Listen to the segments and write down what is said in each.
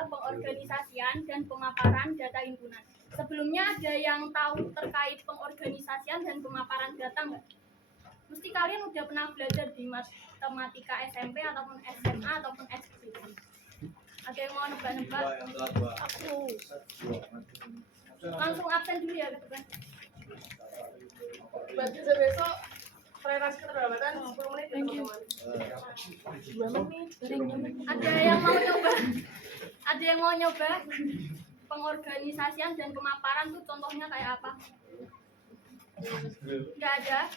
adalah pengorganisasian dan pemaparan data himpunan. Sebelumnya ada yang tahu terkait pengorganisasian dan pemaparan data nggak? Mesti kalian udah pernah belajar di matematika SMP ataupun SMA ataupun SD. Ada yang mau nebak-nebak? Aku. Langsung absen dulu ya, gitu kan? Berarti besok Freras keterlambatan 10 menit teman-teman. 2 menit. Ada yang mau nyoba? Ada yang mau nyoba? Pengorganisasian dan pemaparan tuh contohnya kayak apa? Nggak ada?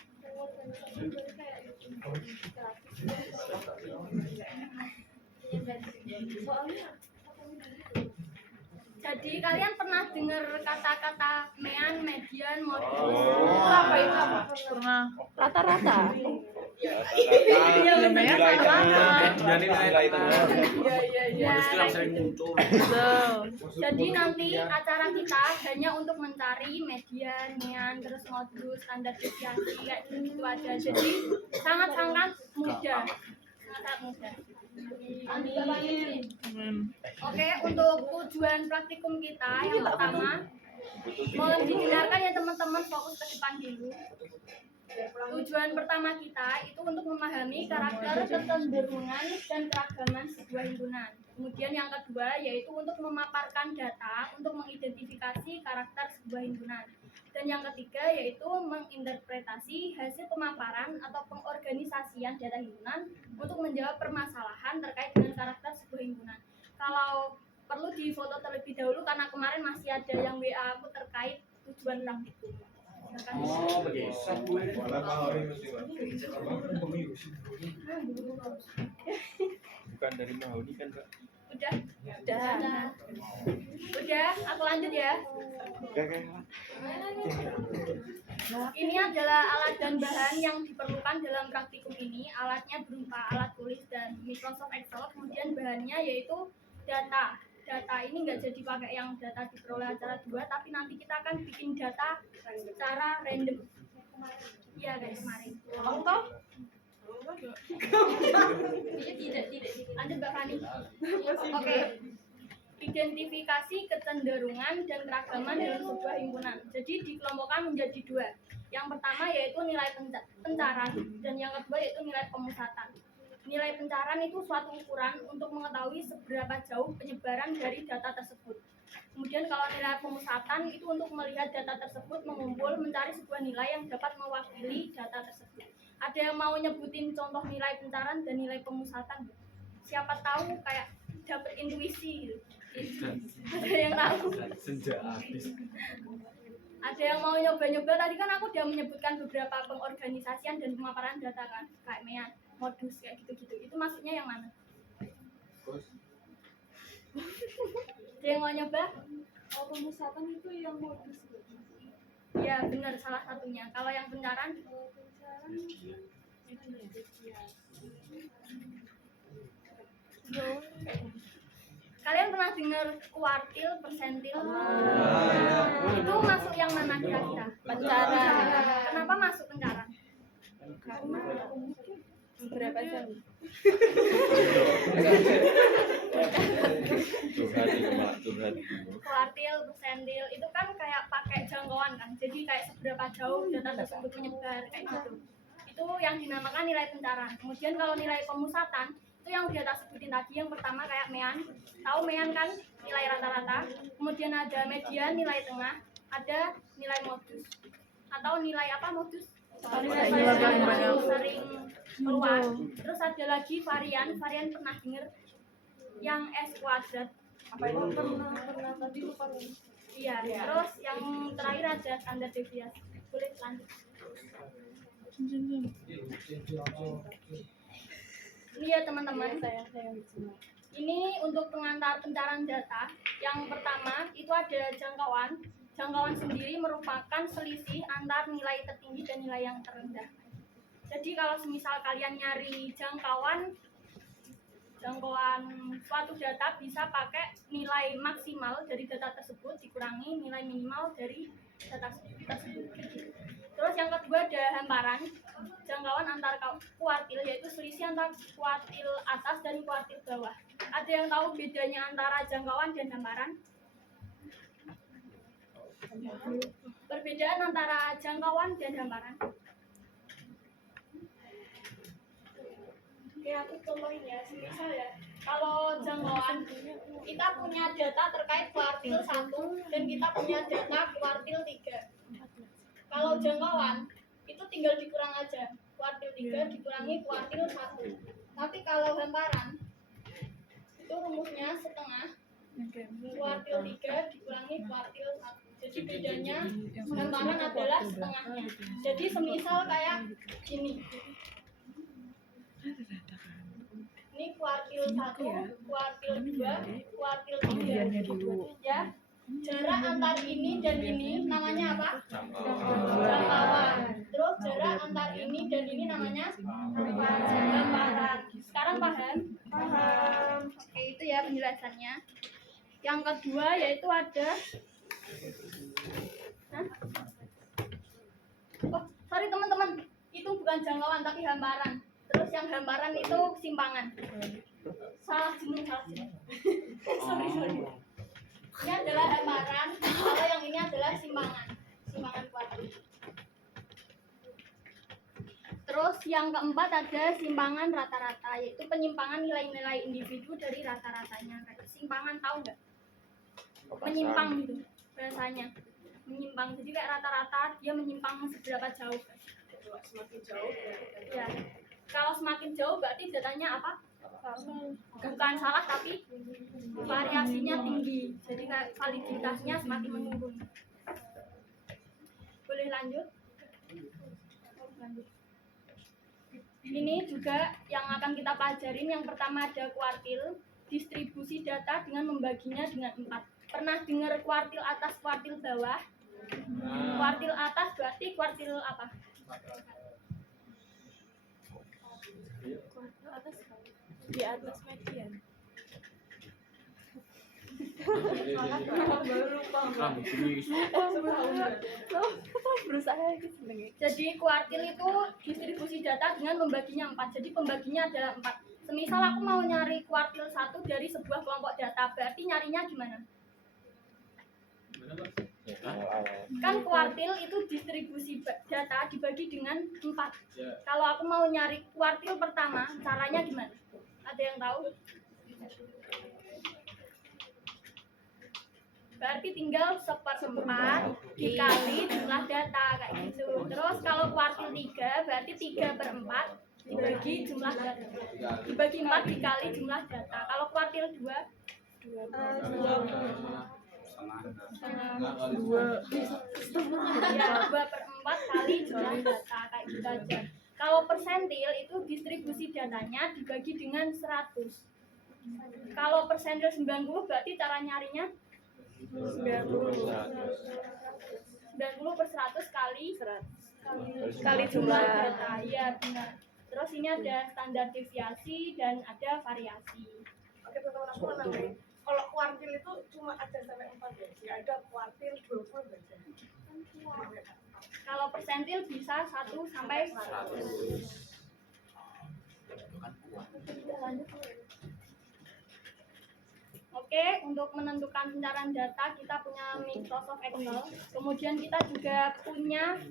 Jadi kalian pernah dengar kata-kata mean, median, modus? Apa itu apa? Pernah. Rata-rata. Iya, Nilai tengah. Nilai tengah. ya, muncul. Jadi nanti acara kita hanya untuk mencari median, mean, terus modus, standar deviasi kayak gitu aja. Jadi sangat-sangat mudah. Sangat mudah. Amin. Oke, untuk tujuan praktikum kita yang pertama, mohon didengarkan ya teman-teman, fokus ke depan dulu. Tujuan pertama kita itu untuk memahami karakter, kecenderungan, dan keragaman sebuah himpunan. Kemudian yang kedua yaitu untuk memaparkan data untuk mengidentifikasi karakter sebuah himpunan. Dan yang ketiga yaitu menginterpretasi hasil pemaparan atau pengorganisasian data himpunan untuk menjawab permasalahan terkait dengan karakter sebuah himpunan. Kalau perlu difoto terlebih dahulu karena kemarin masih ada yang WA aku terkait tujuan praktikum. Oh, begitu. Bukan dari Mahoni kan, Kak? Udah, aku lanjut ya. Ini adalah alat dan bahan yang diperlukan dalam praktikum ini. Alatnya berupa alat tulis dan Microsoft Excel. Kemudian bahannya yaitu data. Data ini nggak jadi pakai yang data diperoleh acara 2, tapi nanti kita akan bikin data secara random. Iya guys, kemarin. Kamu tahu? Tidak. Lanjut Mbak Fani. Oke. Identifikasi kecenderungan dan keragaman dalam sebuah himpunan. Jadi dikelompokkan menjadi 2. Yang pertama yaitu nilai pencaran dan yang kedua yaitu nilai pemusatan. Nilai pencaran itu suatu ukuran untuk mengetahui seberapa jauh penyebaran dari data tersebut. Kemudian kalau nilai pemusatan itu untuk melihat data tersebut mengumpul, mencari sebuah nilai yang dapat mewakili data tersebut. Ada yang mau nyebutin contoh nilai pencaran dan nilai pemusatan? Siapa tahu kayak dapet intuisi gitu. Ada yang tahu? Senja habis. Ada yang mau nyoba-nyoba? Tadi kan aku udah menyebutkan beberapa pengorganisasian dan pemaparan data kan, kayak mean, modus kayak gitu-gitu. Itu maksudnya yang mana? Ada yang mau nyoba? Kalau pemusatan itu yang modus. Ya benar, salah satunya. Kalau yang pencaran? Kalian pernah dengar kuartil, persentil? Itu masuk yang mana kira-kira? Pencaran. Kenapa masuk pencaran? Karena berapa jam? Curhat. Kuartil, persentil itu kan kayak pakai jangkauan kan. Jadi kayak seberapa jauh data tersebut menyebar kayak gitu. Itu yang dinamakan nilai pencaran. Kemudian kalau nilai pemusatan itu yang udah tak sebutin tadi. Yang pertama kayak mean. Tahu mean kan? Nilai rata-rata. Kemudian ada median, nilai tengah. Ada nilai modus. Atau nilai apa modus? Nilai sering keluar. Terus ada lagi varian pernah denger yang S kuadrat. Apa itu? Pernah tadi lupa. Iya. Terus yang terakhir ada standar deviasi. Boleh lanjut. Ini ya teman-teman. Ini untuk pengantar pencarian data. Yang pertama itu ada jangkauan. Jangkauan sendiri merupakan selisih antar nilai tertinggi dan nilai yang terendah. Jadi kalau misal kalian nyari jangkauan suatu data bisa pakai nilai maksimal dari data tersebut dikurangi nilai minimal dari data tersebut. Terus yang kedua ada hamparan. jangkauan antar kuartil, yaitu selisih antara kuartil atas dan kuartil bawah. Ada yang tahu bedanya antara jangkauan dan hamparan? Perbedaan antara jangkauan dan hamparan. Oke, aku contohin ya, misal ya, kalau jangkauan kita punya data terkait kuartil 1 dan kita punya data kuartil 3. Kalau jangkauan itu tinggal dikurang aja, kuartil 3 dikurangi kuartil 1. Tapi kalau hamparan itu rumusnya setengah kuartil 3 dikurangi kuartil 1. Jadi bedanya hamparan adalah setengahnya. Jadi semisal kayak gini, ini kuartil 1, kuartil 2, kuartil 3 ya. Jarak antar ini dan ini namanya apa? Jangkauan. Terus jarak antar ini dan ini namanya hamparan. Sekarang paham? Paham. Oke, itu ya penjelasannya. Yang kedua yaitu ada oh, sorry teman-teman, itu bukan jangkauan tapi hamparan. Terus yang hamparan itu simpangan. Salah jenis. sorry. Ini adalah hamparan, kalau yang ini adalah simpangan kuartil. Terus yang keempat ada simpangan rata-rata, yaitu penyimpangan nilai-nilai individu dari rata-ratanya. Simpangan tahu nggak? Menyimpang gitu bahasanya. Menyimpang, jadi kayak rata-rata dia menyimpang seberapa jauh. Semakin jauh Ya. Kalau semakin jauh berarti datanya apa? Bukan salah tapi variasinya tinggi. Jadi kayak validitasnya semakin menurun. Boleh lanjut? Ini juga yang akan kita pelajarin. Yang pertama ada kuartil, distribusi data dengan membaginya dengan 4. Pernah dengar kuartil atas, kuartil bawah? Kuartil atas berarti kuartil apa? Di atas median. Berusaha gitu. Jadi kuartil itu distribusi data dengan membaginya 4. Jadi pembaginya adalah 4. Semisal aku mau nyari kuartil 1 dari sebuah kelompok data, berarti nyarinya gimana? Kan kuartil itu distribusi data dibagi dengan 4. Kalau aku mau nyari kuartil pertama, caranya gimana? Ada yang tahu? Berarti tinggal 1/4 dikali jumlah data kayak gitu. Terus kalau kuartil 3 berarti 3/4 dibagi jumlah data. Dibagi 4 dikali jumlah data. Kalau kuartil 2 ya 2/4 kali jumlah data kayak gitu aja. Kalau persentil itu distribusi datanya dibagi dengan 100. Kalau persentil 90 berarti cara nyarinya 90/100 kali jumlah data. Iya benar. Terus ini ada standar deviasi dan ada variasi. Oke teman-teman, aku mau nanya, kalau kuartil itu cuma ada sampai 4 ya? Nggak ada kuartil 20 aja? Kalau persentil bisa 1 sampai 100. Oke, untuk menentukan pencarian data kita punya Microsoft Excel. Kemudian kita juga punya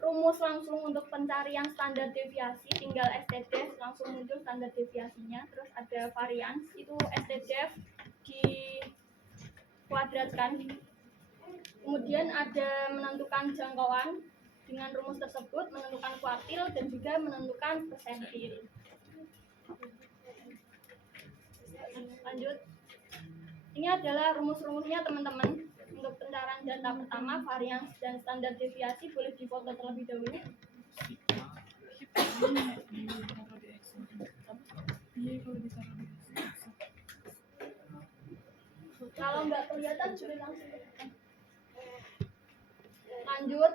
rumus langsung untuk pencarian standar deviasi, tinggal stdef langsung muncul standar deviasinya. Terus ada varians, itu stdef dikuadratkan. Kemudian ada menentukan jangkauan dengan rumus tersebut, menentukan kuartil dan juga menentukan persentil. Lanjut. Ini adalah rumus-rumusnya teman-teman. Untuk pencarian data pertama, varians dan standar deviasi boleh difoto terlebih dahulu. Kalau nggak kelihatan boleh langsung. Lanjut.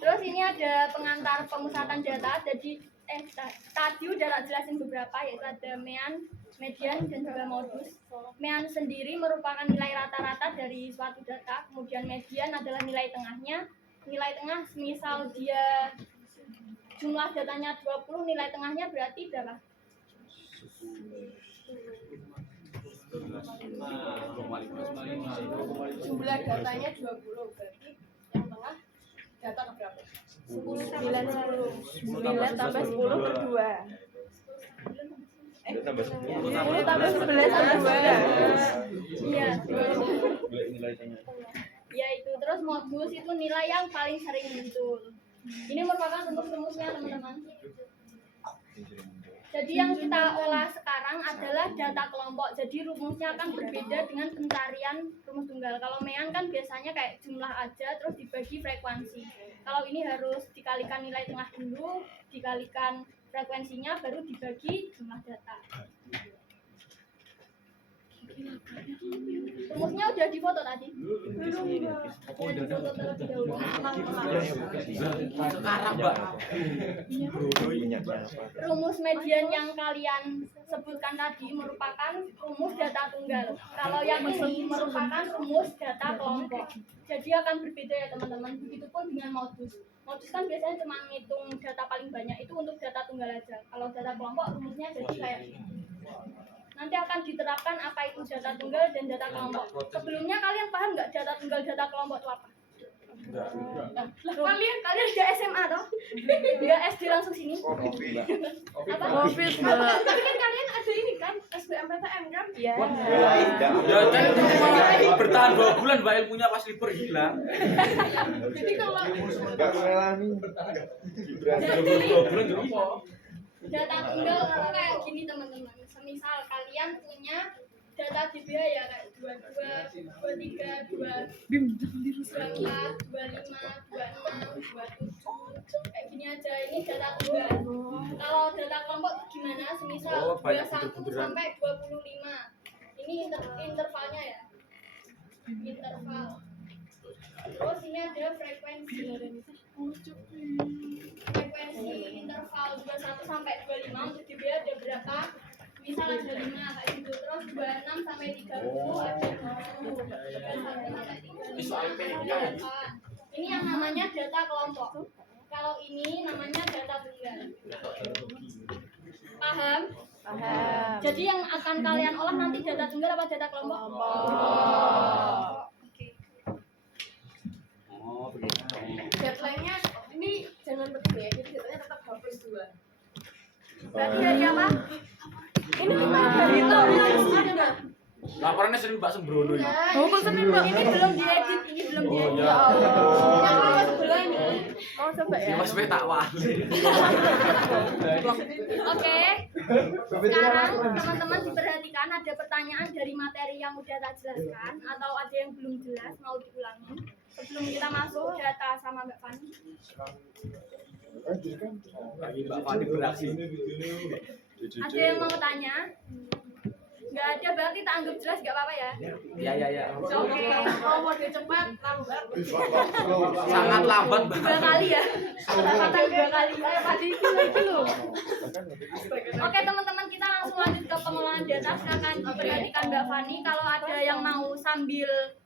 Terus ini ada pengantar pemusatan data. Jadi tadi udah tak jelasin beberapa, yaitu ada mean, median, dan juga modus. Mean sendiri merupakan nilai rata-rata dari suatu data. Kemudian median adalah nilai tengahnya. Nilai tengah misal dia jumlah datanya 20, nilai tengahnya berarti berapa? Jumlah datanya 20, berarti yang tengah data berapa? 9 tambah 10 per 2. Tambah 10. 10 tambah 11 tambah 2. Iya. Nilai tengah. Ya itu. Terus modus itu nilai yang paling sering muncul. Ini merupakan rumus-rumusnya teman-teman. Jadi yang kita olah sekarang adalah data kelompok. Jadi rumusnya akan berbeda dengan pencarian rumus tunggal. Kalau mean kan biasanya kayak jumlah aja terus dibagi frekuensi. Kalau ini harus dikalikan nilai tengah dulu, dikalikan frekuensinya, baru dibagi jumlah data. Rumusnya udah difoto tadi? Belum. Udah difoto terlebih dahulu. Sekarang, Mbak. Rumus median yang kalian sebutkan tadi merupakan rumus data tunggal. Kalau yang ini merupakan rumus data kelompok. Jadi akan berbeda ya teman-teman. Begitupun dengan modus. Modus kan biasanya cuma ngitung data paling banyak, itu untuk data tunggal aja. Kalau data kelompok rumusnya jadi kayak nanti akan diterapkan apa itu data tunggal dan data kelompok. Sebelumnya kalian paham nggak data tunggal, data kelompok itu apa? Lah, kalian udah SMA toh? Nggak SD langsung sini? Apa? Covid, Tapi Mbak. kan kalian ada ini kan, SBMPTN kan? Iya. Ya kan cuma bertahan 2 bulan Mbak, ilmunya pas libur hilang. Jadi kalau Data tunggal itu kayak gini teman-teman. Semisal kalian punya data DBH ya kayak 22, 23, 24, 25, 26, 27 kayak gini aja. Ini data tunggal. Kalau data kelompok itu gimana? Semisal 21 sampai 25. Ini intervalnya ya. Interval. Terus ini ada frekuensi. Frekuensi interval 21 sampai 25 untuk DBH ada berapa? Misal ada 5 kayak gitu. Terus 26 sampai 30 ada 20. 31 sampai 35 ada 8. Ini yang namanya data kelompok. Kalau ini namanya data tunggal. Paham? Paham. Jadi yang akan kalian olah nanti data tunggal apa data kelompok? Oke. Oh, begitu. deadline-nya ini jangan penting ya, jadi deadline-nya tetap hapus 2. Berarti dari apa? Ini kita dari tahun lalu ada. Laporannya sering Mbak Sembrono ya. Oh, pesenin, Mbak. Ini belum diedit, ini belum diedit. ya. Yang kelas sebelah ini. Mau coba ya? Ya Mas tak wali. Oke. Sekarang teman-teman diperhatikan ada pertanyaan dari materi yang udah tak jelaskan atau ada yang belum jelas mau diulangi sebelum kita masuk data sama Mbak Fani. Mbak Fani beraksi. Ada yang mau tanya? Nggak ada, berarti tak anggap jelas nggak apa-apa ya? Ya. Oke, kalau mau dia cepat, lambat. Sangat lambat, Mbak. 2 kali ya? Kata 2 kali. Kayak tadi itu loh. Oke teman-teman, kita langsung lanjut ke pengolahan data. Silakan diperhatikan Mbak Fani. Kalau ada yang mau sambil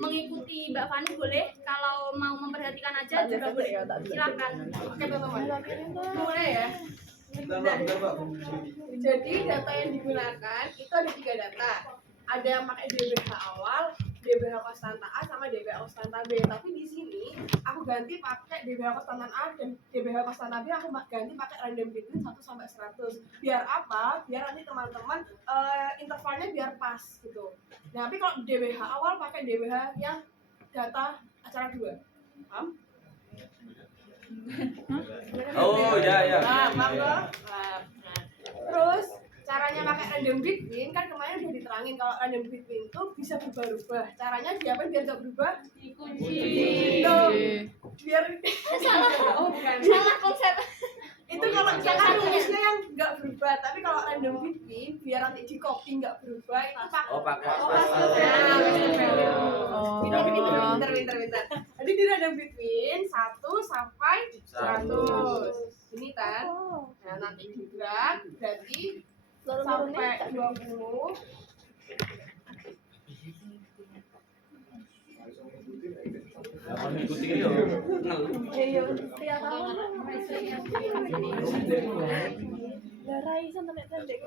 mengikuti Mbak Fani boleh. Kalau mau memperhatikan aja juga boleh. Silakan. Oke teman-teman, mulai ya. Jadi data yang digunakan itu ada 3 data. Ada yang pakai DBH awal, DBH konstanta A sama DBH konstanta B. Tapi di sini aku ganti pakai DBH konstanta A dan DBH konstanta B, aku ganti pakai random between 1 sampai 100. Biar apa? Biar nanti teman-teman intervalnya biar pas gitu. Nah, tapi kalau DBH awal pakai DBH yang data acara 2. Paham? Oh, ya. Paham loh? Terus caranya pakai random between kan kemarin udah diterangin kalau random between itu bisa berubah-ubah. Caranya diapain biar nggak berubah? Dikunci. Tuh. Biar Salah. oh bukan. Salah konsep. Itu kalau yang rumusnya yang nggak berubah, tapi kalau random between biar nanti di copy nggak berubah itu pakai Pakai. Pinter. Jadi di random between 1 sampai 100. Ini kan. Nah, nanti digerak berarti sampai 20. Apa ngikuti yo. Darai sampai pendek.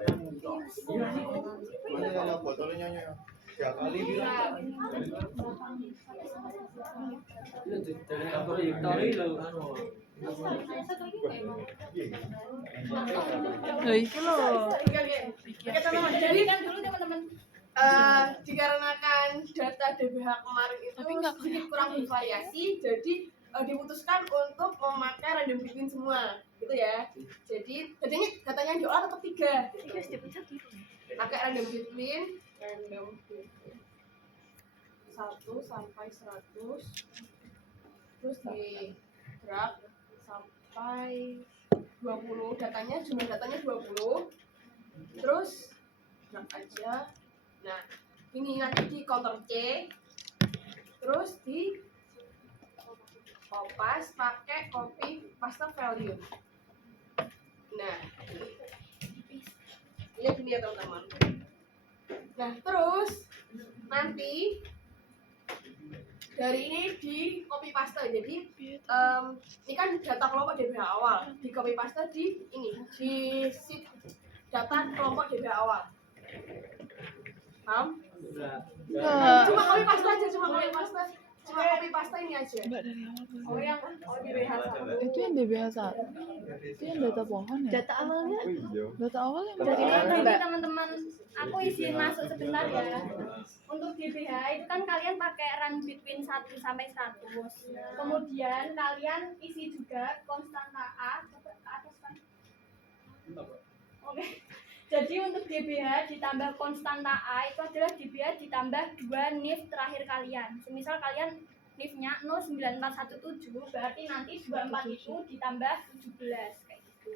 Iki lho. Oke, teman-teman. Jadi kan dulu teman-teman dikarenakan data DBH kemarin itu sedikit kurang bervariasi, jadi diputuskan untuk memakai random between semua, gitu ya. Jadi datanya yang diolah tetap 3. Pakai random between 1 sampai 100, terus digerak sampai 20. Jumlah datanya 20. Terus gerak aja. Nah, ini nanti di counter C, terus di kopas pakai copy paste value. Nah, ini gini ya teman-teman. Nah, terus nanti dari ini di copy paste. Jadi ini kan data kelompok DBH awal, di copy paste di ini di sheet data kelompok DBH awal. Paham? Cuma copy paste aja, cuma copy paste ini aja. Oh DBH 1. Itu yang DBH 1. Itu yang data pohon ya? Data awalnya? Data awal yang jadi dari mana, ini Mbak? teman-teman aku izin masuk sebentar ya. Untuk DBH itu kan kalian pakai run between 1 sampai 100. Kemudian kalian isi juga konstanta A ke atas kan. Oke. Jadi untuk DBH ditambah konstanta A itu adalah DBH ditambah 2 NIF terakhir kalian. Semisal kalian NIF-nya 09417, berarti nanti 24 itu ditambah 17 kayak gitu.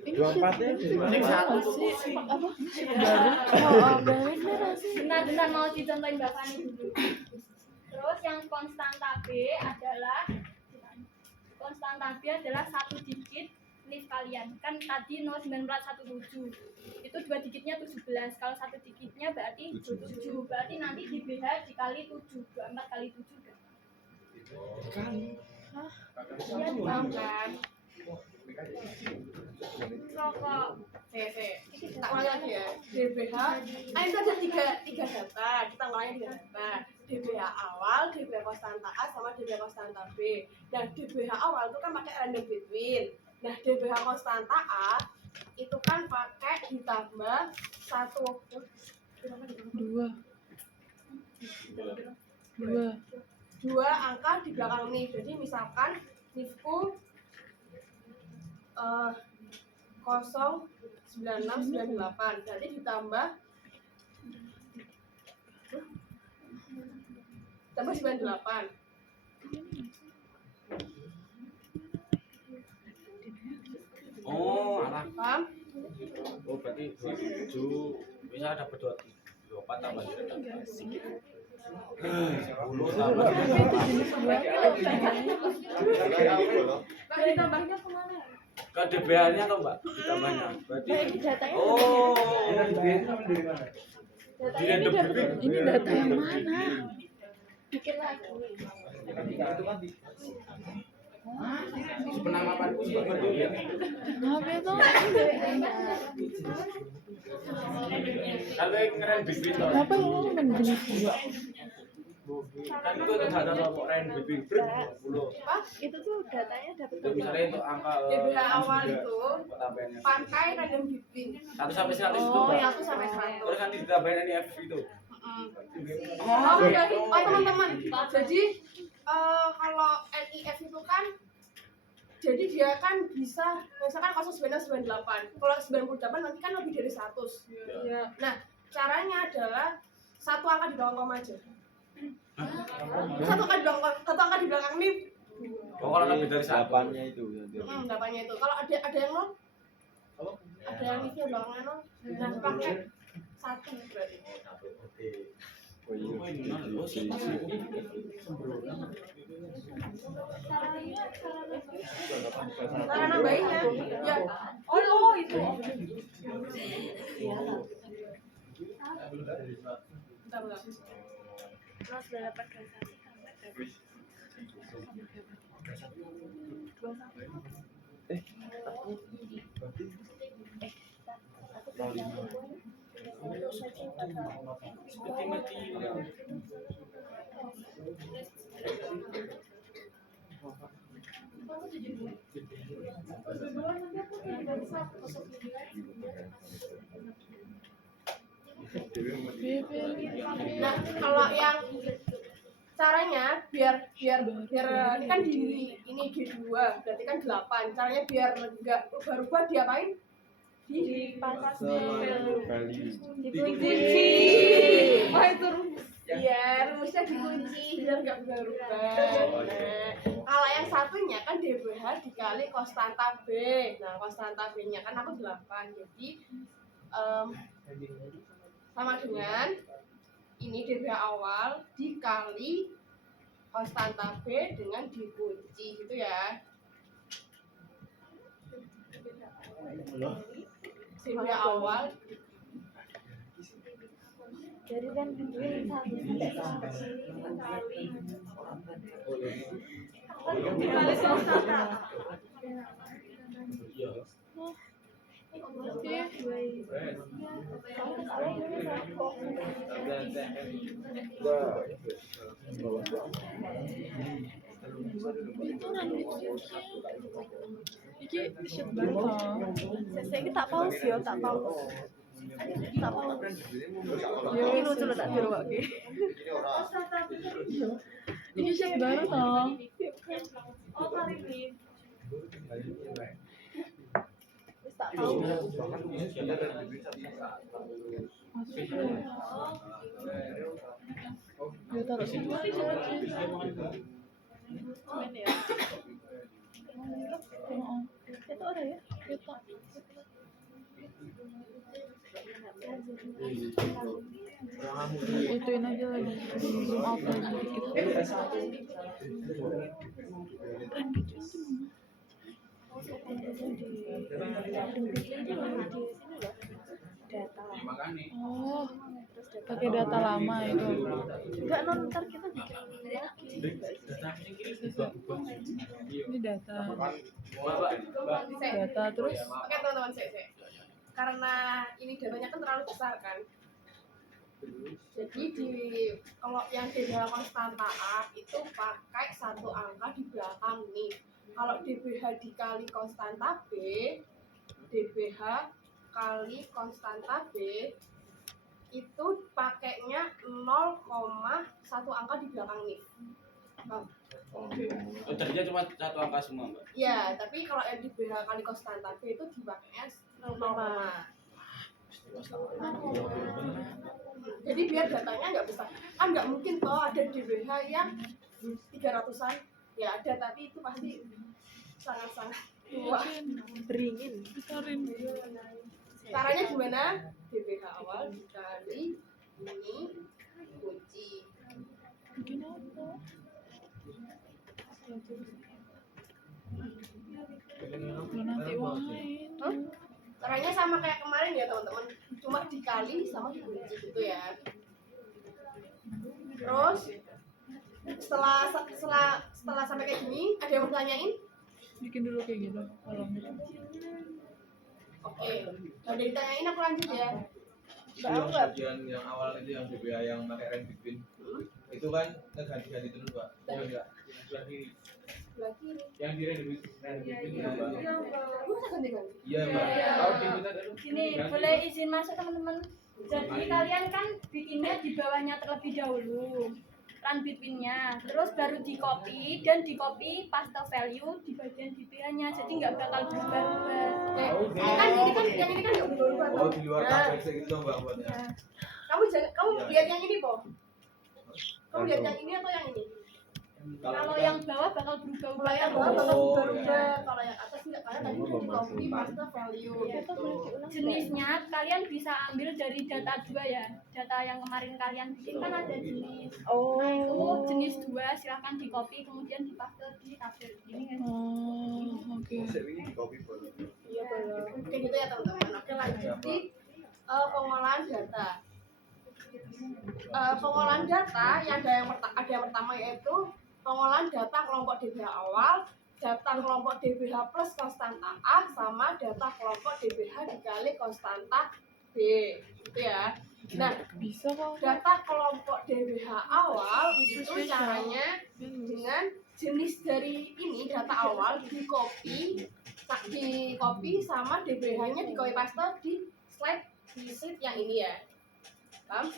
Ini apa sih? Apa? Baru? Benar-benar mau dicontohin Mbak Fani dulu. Terus yang konstanta B adalah satu digit NIF kalian. Kan tadi 09417. Itu 2 digitnya 17. Kalau 1 digitnya berarti 7. Berarti nanti di BH dikali 7. 24 kali 7 kan. Iya, paham kan? Rokok. Tak ulangi lagi ya. DBH. Itu ada tiga data. Kita ulangi 3 data. DBH awal, DBH konstanta A, sama DBH konstanta B. Nah, DBH awal itu kan pakai random between. Nah, DBH konstanta A itu kan pakai ditambah 2 angka di belakang NIF. Jadi misalkan NIF-ku 09698, berarti ditambah 98. Oh, alah. Paham? Oh, berarti 7 bisa dapat 24 tambah 10 tambah Nah, ditambahnya kemana? ke DBH-nya atau Mbak? Ditambahnya. Berarti Ini datanya oh. ini data yang mana? Bikin lagi. Penamaanku sih betul ya. Apa itu? Kalau yang keren bisnis toh. Apa yang begini? Kan itu data kelompok keren bisnis 20. Itu tuh datanya dapat Itu misalnya untuk angka DBH awal itu tambahannya pakai random between. 1 sampai 100 itu. Oh, Mbak. yang 1 sampai 100. Terus nanti ditambahin NIF itu. Oh, teman-teman. Jadi kalau NIF itu kan jadi dia kan bisa misalkan 0998. Kalau 98 nanti kan lebih dari 100. Ya. Nah, caranya adalah satu angka di belakang koma aja. Satu angka di belakang NIF. Oh, kalau lebih dari 1. 8-nya itu. 8-nya itu. Kalau ada yang 0, ada yang NIF-nya belakangnya 0. Nah, pakai 1 berarti. Cara nambahinnya ya. Oh itu. Bentar. Terus udah dapat realisasi. Nah, kalau yang caranya biar kan di ini G2 berarti kan 8. Caranya biar enggak berubah diapain? Dikunci. Wah itu iya, rumusnya dikunci biar enggak berubah. Nah, kalau yang satunya kan DBH dikali konstanta B. Nah, konstanta B-nya kan aku 8. Jadi sama dengan ini DBH awal dikali konstanta B dengan dikunci gitu ya. DBH awal Jadi kan dikumpulin 1 sampai 1 dikali konstanta. Iki shit baru toh. Saya tak pause ya, tak pause. Tak pause. Yo lucu lo tak dirubake. Iki shit baru toh. Oh, kali ini. Tak pause. Yo taruh sini. Itu ada ya? Itu. Ituin aja lagi. Zoom out lagi dikit. Oh, pakai data lama itu. Enggak, ntar kita bikin Ini data. Data terus. Oke teman-teman, saya. Karena ini datanya kan terlalu besar kan. Jadi kalau yang DBH konstanta A itu pakai 1 angka di belakang nih. Kalau DBH dikali konstanta B, DBH kali konstanta B itu pakainya 0,1 angka di belakang nih. Jadinya cuma 1 angka semua, Mbak. Ya, tapi kalau yang DBH kali konstanta B itu dipakainya 0, jadi biar datanya nggak besar. Kan nggak mungkin toh ada DBH yang 300-an. Ya ada, tapi itu pasti sangat-sangat tua. Beringin. Besarin. Caranya gimana? DBH awal dikali ini kunci. Bikin apa? Nanti main. Caranya sama kayak kemarin ya teman-teman, cuma dikali sama dikunci gitu ya. Terus setelah sampai kayak gini, ada yang mau tanyain? Bikin dulu kayak gitu. Kalau Oke, kalau ada ditanyain aku lanjut ya. Yang bagian yang awal itu yang DBA yang pakai rem bikin itu kan ganti-ganti terus Pak. Oh enggak, sebelah kiri. Sebelah kiri. Yang di rem bikin itu Pak. Aku bisa ganti-ganti. Iya Pak. Iya. Kalau diminta Gini, boleh izin masuk teman-teman. Jadi kalian kan bikinnya di bawahnya terlebih dahulu, run between-nya, terus baru di copy dan di copy paste value di bagian DBA-nya, jadi nggak bakal berubah-ubah. Yang ini kan nggak berubah. oh di luar tabel gitu Mbak buatnya. Kamu lihat yang ini po. Kamu lihat yang ini atau yang ini? Kalau yang bawah bakal berubah-ubah Kalau yang terus. bawah bakal Oh, berubah, kalau yang atas enggak, karena tadi udah di copy paste value gitu. Jenisnya kalian bisa ambil dari data 2 ya. Data yang kemarin kalian bikin kan ada jenis. Oh. Nah, itu jenis 2 silahkan di copy kemudian dipaste di tabel ini kan. Oh, oke. Iya benar. Kayak gitu ya teman-teman. Oke, lanjut di pengolahan data. Pengolahan data yang ada yang pertama yaitu pengolahan data kelompok DBH awal, data kelompok DBH plus konstanta A sama data kelompok DBH dikali konstanta B, gitu ya. Nah, Bisa kok. data kelompok DBH awal itu caranya dengan jenis dari ini data awal di copy sama DBH-nya di copy paste di slide di sheet yang ini ya. Paham?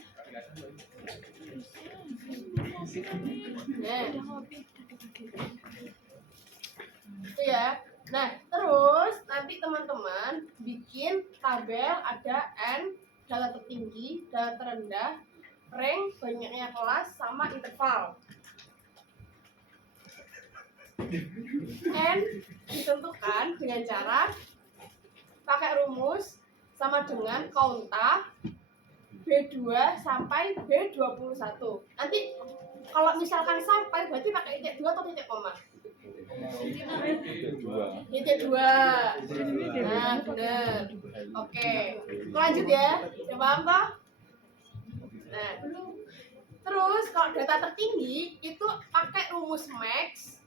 Nah, itu ya. Nah, terus nanti teman-teman bikin tabel ada N, data tertinggi, data terendah, rank, banyaknya kelas, sama interval. N ditentukan dengan cara pakai rumus sama dengan konta B2 sampai B21. Nanti kalau misalkan sampai berarti pakai titik 2 atau titik koma? Titik 2. Nah, benar. Oke. Lanjut ya. Udah paham toh? Nah, terus kalau data tertinggi itu pakai rumus max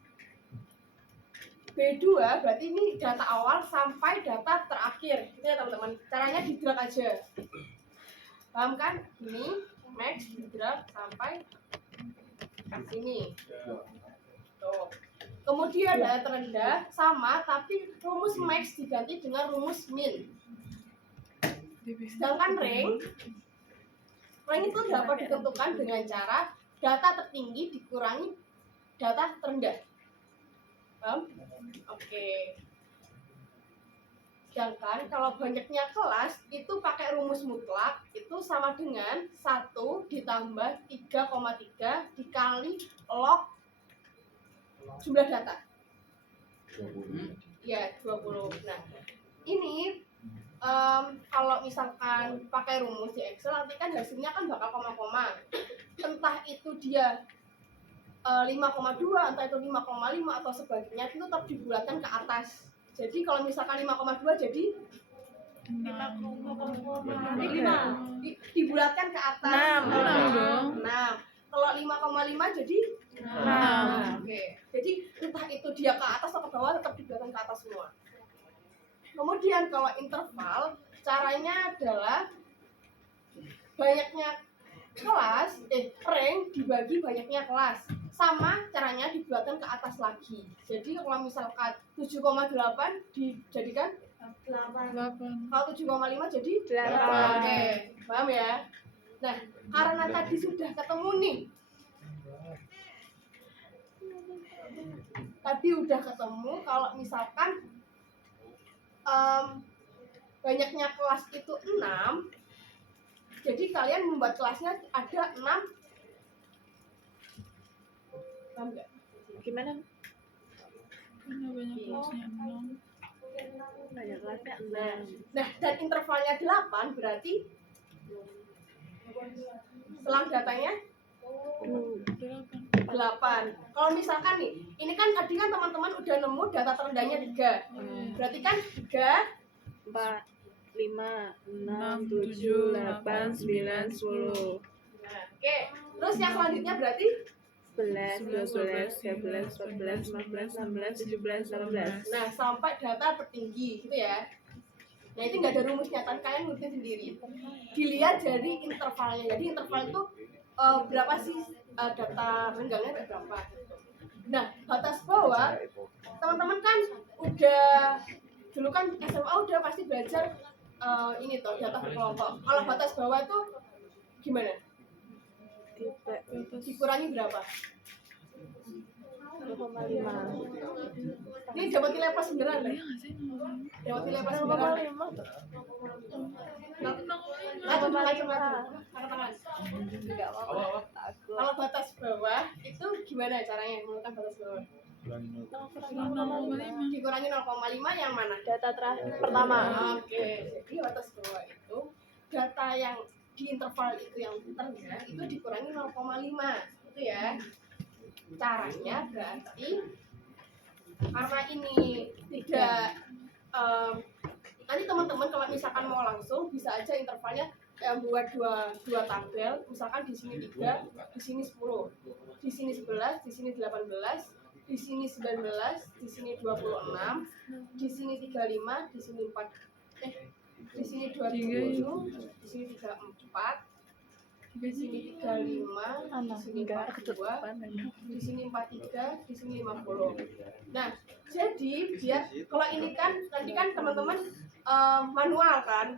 B2 berarti ini data awal sampai data terakhir. Gitu ya teman-teman. Caranya di drag aja. Paham kan? Ini max di drag sampai sini. Tuh. Kemudian data terendah sama tapi rumus max diganti dengan rumus min. Sedangkan rank itu dapat ditentukan dengan cara data tertinggi dikurangi data terendah. Paham? Oke. Sedangkan kalau banyaknya kelas itu pakai rumus mutlak itu sama dengan 1 ditambah 3,3 dikali log jumlah data. Ya, 20. Nah, ini kalau misalkan pakai rumus di Excel nanti kan hasilnya kan bakal koma-koma. Entah itu dia 5,2, entah itu 5,5 atau sebagainya itu tetap dibulatkan ke atas. Jadi kalau misalkan 5,2 jadi 5,5 dibulatkan ke atas. 6. Kalau 5,5 jadi 6. Oke. Jadi entah itu dia ke atas atau ke bawah tetap dibulatkan ke atas semua. Kemudian kalau interval caranya adalah banyaknya kelas rank dibagi banyaknya kelas. Sama caranya dibuatkan ke atas lagi. Jadi kalau misalkan 7,8 dijadikan 8. Kalau 7,5 jadi 8. Oke, paham ya? Nah, karena tadi sudah ketemu nih. Tadi udah ketemu kalau misalkan banyaknya kelas itu 6. Jadi kalian membuat kelasnya ada 6. Paham enggak? Gimana? Banyak kelasnya 6. Banyak kelasnya 6. Nah, dan intervalnya 8 berarti selang datanya 8. Kalau misalkan nih, ini kan tadi kan teman-teman udah nemu data terendahnya 3. Berarti kan 3, 4, 5, 6, 7, 8, 9, 10. Nah, oke. Terus yang selanjutnya berarti 11, 12, 13, 14, 15, 16, 17, 18. nah sampai data tertinggi gitu ya. Nah itu nggak ada rumusnya, kan kalian ngerti sendiri. Dilihat dari intervalnya. Jadi interval itu berapa sih data renggangnya kayak berapa. Nah batas bawah teman-teman kan udah dulu kan SMA udah pasti belajar ini tuh data berkelompok. Kalau batas bawah itu gimana? Dikurangi berapa? 2,5. Ini dapat nilai plus 9 lah. Dapat nilai plus 9. 2,5. Macam-macam. Angkat tangan. Enggak apa-apa. Takut. Kalau batas bawah itu gimana caranya menentukan batas bawah? Dikurangi 0,5 yang mana? Data terakhir pertama. Oke, jadi batas bawah itu data yang di interval itu yang puternya itu dikurangi 0,5 itu ya. Caranya berarti karena ini tidak nanti teman-teman kalau misalkan mau langsung bisa aja intervalnya buat dua tabel, misalkan di sini 3, di sini 10, di sini 11, di sini 18, di sini 19, di sini 26, di sini 35, di sini 4, di sini 27, di sini 34, di sini 35, di sini 42, di sini 43, di sini 50. Nah, jadi biar kalau ini kan nanti kan teman-teman manual kan.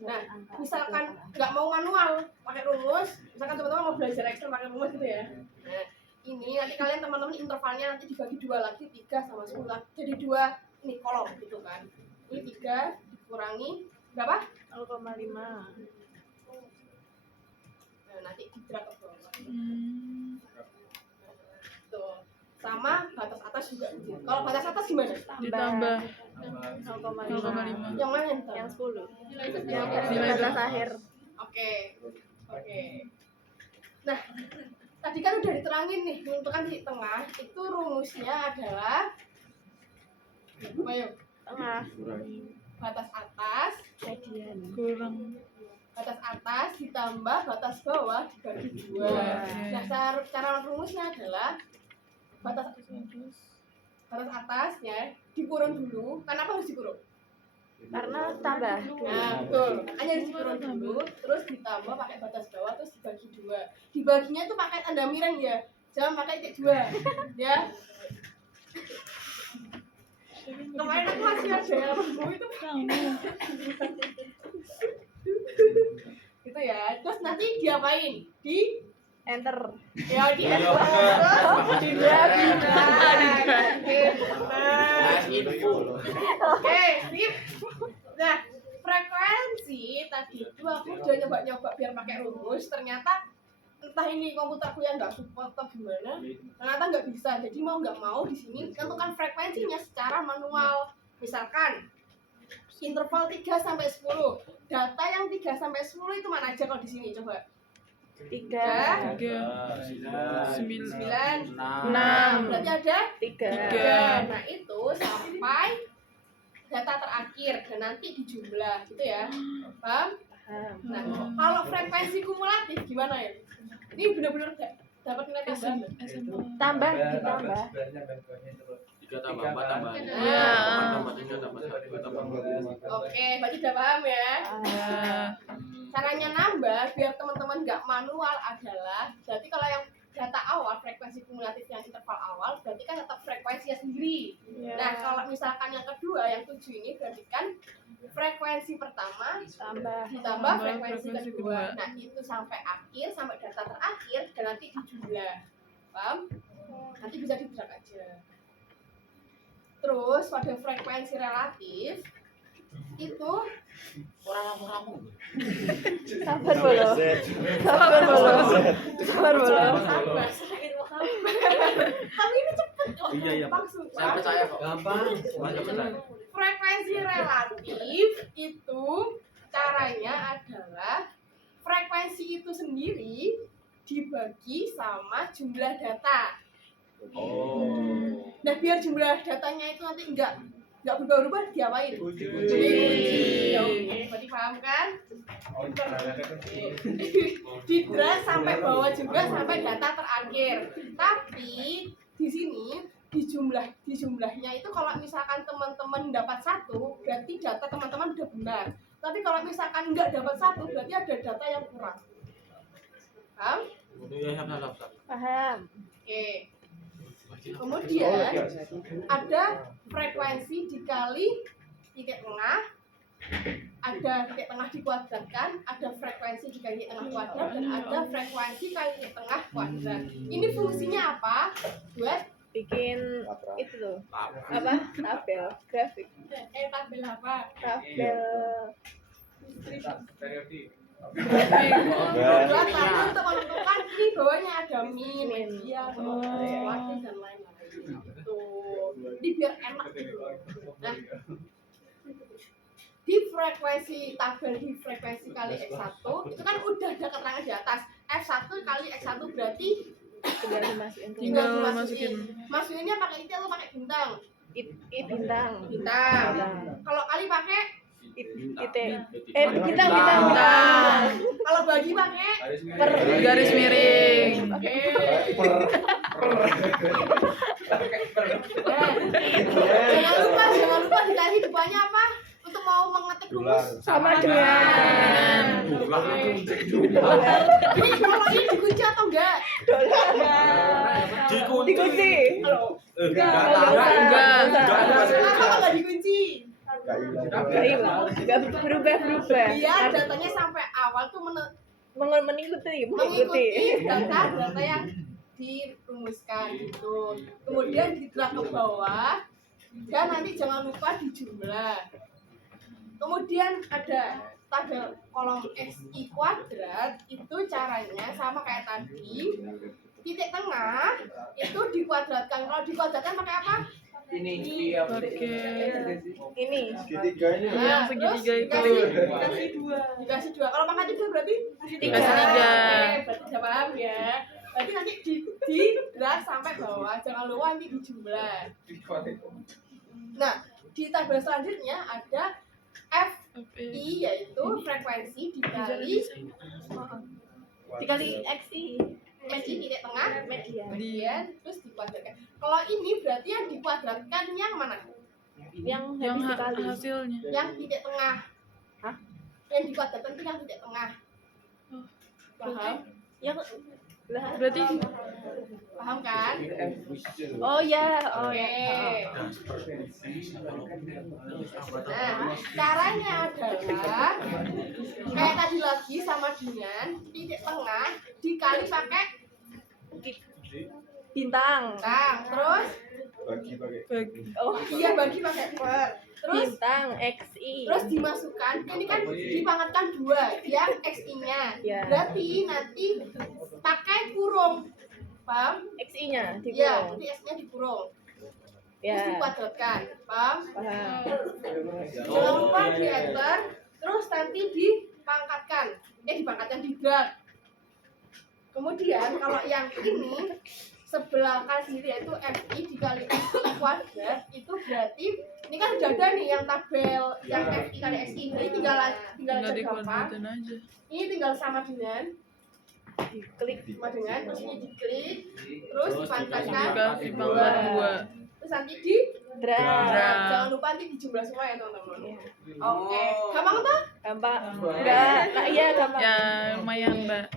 Nah, misalkan nggak mau manual pakai rumus, misalkan teman-teman mau belajar Excel pakai rumus gitu ya. Nah, ini nanti kalian teman-teman intervalnya nanti dibagi 2 lagi, 3 sama 10. Jadi 2 ini kolom gitu kan. Ini 3 dikurangi berapa? 0,5. Nah, nanti didrag ke bawah. Tuh. Sama batas atas juga. Kalau batas atas gimana? Ditambah 0,5. Yang mana yang yang 10. yang Nilai batas akhir. Oke. Nah, tadi kan udah diterangin nih, menentukan titik tengah itu rumusnya adalah ayo, Tengah. batas atas Median. batas atas ditambah batas bawah dibagi 2. Nah, cara rumusnya adalah batas atasnya dikurung dulu. Kenapa harus dikurung? Karena tambah. Nah, betul. Makanya harus dikurung dulu, terus ditambah pakai batas bawah, terus dibagi 2. Dibaginya itu pakai tanda miring ya. Jangan pakai titik 2. Ya. Kemarin aku masih ada yang buku itu. Gitu ya. Terus nanti diapain? Di Enter. ya di Oke, sip. Nah, frekuensi tadi itu aku udah nyoba-nyoba biar pakai rumus, ternyata entah ini komputerku yang nggak support atau gimana, ternyata nggak bisa. Jadi mau nggak mau di sini tentukan frekuensinya secara manual. Misalkan interval 3 sampai 10. Data yang 3 sampai 10 itu mana aja kalau di sini coba? 3, 9, 6, berarti ada 3. Nah, itu sampai data terakhir dan nanti dijumlah gitu ya. Paham? Nah, kalau frekuensi kumulatif gimana ya? Ini benar-benar dapat nilai tambahan. Tambah, ditambah. 3 tambah 4 tambah 5 Iya. tambah 3 tambah 1 tambah 2. Oke, berarti udah paham ya? Caranya nambah biar teman-teman nggak manual adalah berarti kalau yang data awal frekuensi kumulatif yang interval awal berarti kan tetap frekuensinya sendiri. Nah, kalau misalkan yang kedua yang 7 ini berarti kan frekuensi pertama ditambah frekuensi kedua. Nah, itu sampai akhir, sampai data terakhir dan nanti dijumlah. Paham? Nanti bisa didrag aja. Terus pada frekuensi relatif itu Sabar bolo. Sabar bolo. Sabar bolo. Tapi ini cepet kok. Iya. Langsung. Saya percaya kok. Gampang. Frekuensi relatif itu caranya adalah frekuensi itu sendiri dibagi sama jumlah data. Nah, biar jumlah datanya itu nanti enggak berubah-ubah diapain? Dikunci. Oke, berarti paham kan? Didrag sampai bawah juga sampai data terakhir. Tapi di sini dijumlahnya itu kalau misalkan teman-teman dapat 1 berarti data teman-teman udah benar. Tapi kalau misalkan enggak dapat 1 berarti ada data yang kurang. Paham? Paham. Oke. Kemudian ada frekuensi dikali titik tengah, ada titik tengah dikuadratkan, ada frekuensi dikali titik tengah kuadrat, dan ada frekuensi kali titik tengah kuadrat. Ini fungsinya apa? Buat Bikin itu tuh. Apa? Tabel grafik. tabel apa? Tabel Periodik. Dua tapi untuk menentukan ini bawahnya ada min, media, kuadrat dan lain-lain. Tuh, ini biar enak gitu. Nah, di frekuensi tabel di frekuensi kali X1 itu kan udah ada keterangan di atas. F1 kali X1 berarti tinggal dimasukin tinggal dimasukin. Masukinnya pakai itu atau pakai bintang? bintang Bintang. Kalau kali pakai bintang. kalau bagi pakai Garis miring. oke. Jangan lupa dikasih depannya apa? Untuk mau mengetik rumus Sama dengan ini kalau ini dikunci atau enggak? dikunci. Halo. Enggak. Kenapa enggak dikunci? Enggak hilang. Enggak berubah. Biar datanya sampai awal tuh mengikuti mengikuti data yang dirumuskan gitu. Kemudian didrag ke bawah dan nanti jangan lupa dijumlah. Kemudian ada tabel kolom XI kuadrat, itu caranya sama kayak tadi. Titik tengah itu dikuadratkan. Kalau dikuadratkan pakai apa? Ini. Nah, Yang terus segitiga itu. dikasih dua. Kalau pangkat 3 berarti Dikasih 3. Oke, berarti udah paham ya. Berarti nanti di drag sampai bawah. Jangan lupa nanti dijumlah. Nah, di tabel selanjutnya ada FI yaitu frekuensi dikali XI. XI titik tengah median terus dikuadratkan. Kalau ini berarti yang dikuadratkan yang mana? Yang hasilnya. Yang titik tengah. Hah? Yang dikuadratkan itu yang titik tengah. Paham? Berarti Paham kan? oh ya. Oke. Nah, caranya adalah kayak tadi lagi sama dengan titik tengah dikali pakai bintang. terus iya bagi pakai per. Terus Bintang XI. terus dimasukkan ini kan dipangkatkan 2 yang XI-nya. Ya. Berarti nanti pakai kurung. Paham? XI-nya Iya, dikurung. nanti S-nya dikurung. Terus Ya. dikuadratkan. Paham? Paham. Jangan lupa di enter, terus nanti dipangkatkan. Dipangkatkan di drag. Kemudian kalau yang ini sebelah kanan kiri yaitu FI dikali XI kuadrat itu berarti ini kan udah ada nih yang tabel yang FI kali XI. Jadi tinggal aja gampang. Ini tinggal sama dengan diklik sama dengan terus ini diklik terus dipangkatkan dua. Terus nanti di Drag. jangan lupa nanti dijumlah semua ya teman-teman. Oke, gampang tuh? Gampang. Enggak. Nah, iya gampang. Ya lumayan mbak.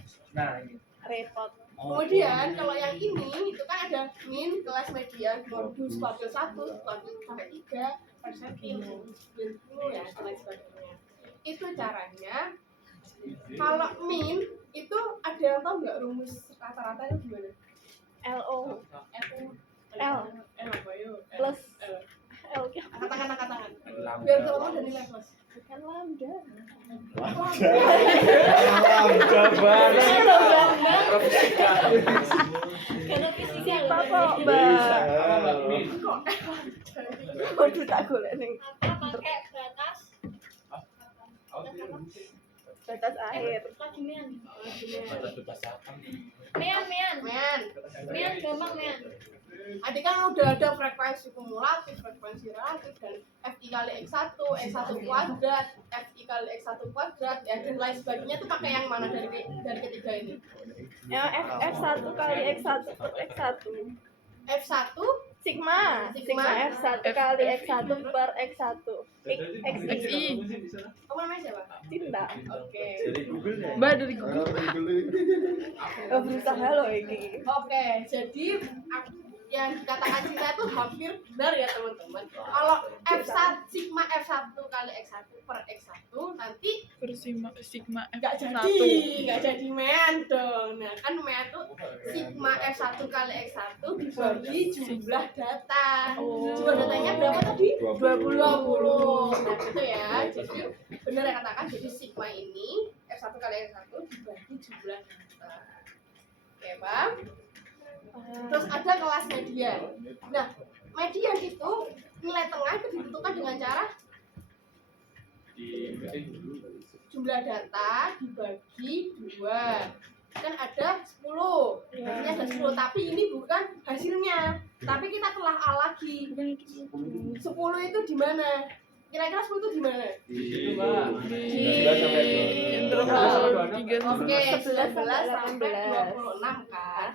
Repot. Kemudian kalau yang ini itu kan ada min, kelas median, modus, kuadrat 1, kuadrat sampai 3, persentil, 90 ya, dan lain sebagainya. Itu caranya. Kalau min itu ada yang tahu nggak rumus rata-rata itu gimana? LO L apa yuk? plus L. L Angkat tangan. Biar kalau mau dan nilai plus. bukan lambda. Karena fisika kok, Mbak. Waduh tak golek ning Pakai batas akhir. Men. Gampang men. Adik kan udah ada frekuensi kumulatif, frekuensi relatif dan FI kali X1, X1 kuadrat, FI kali X1 kuadrat, ya, dan lain sebagainya itu pakai yang mana dari ketiga ini? Ya F1 kali X1 per X1. F1 Sigma F1 kali X1 per X1. XI. kamu namanya siapa? Cinta. Oke. Mbak dari Google. Berusaha loh ini. Oke, jadi yang dikatakan cinta itu hampir benar ya teman-teman. Kalau F1 sigma F1 kali X1 per X1 nanti Sigma nggak F1. jadi men dong. Nah kan men tuh sigma F1 kali X1 dibagi jumlah data. Jumlah datanya berapa tadi? 20. Nah gitu ya. Jadi benar yang katakan jadi sigma ini F1 kali F1 dibagi jumlah data. Oke, Bang. Terus ada kelas median. Nah, median itu nilai tengah itu ditentukan dengan cara jumlah data dibagi 2. Kan ada 10. Hasilnya ada 10, tapi ini bukan hasilnya. Tapi kita telah A lagi. 10 itu di mana? Kira-kira 10 itu di mana? Interval 3 Oke, 11 11 sampai 26 kan?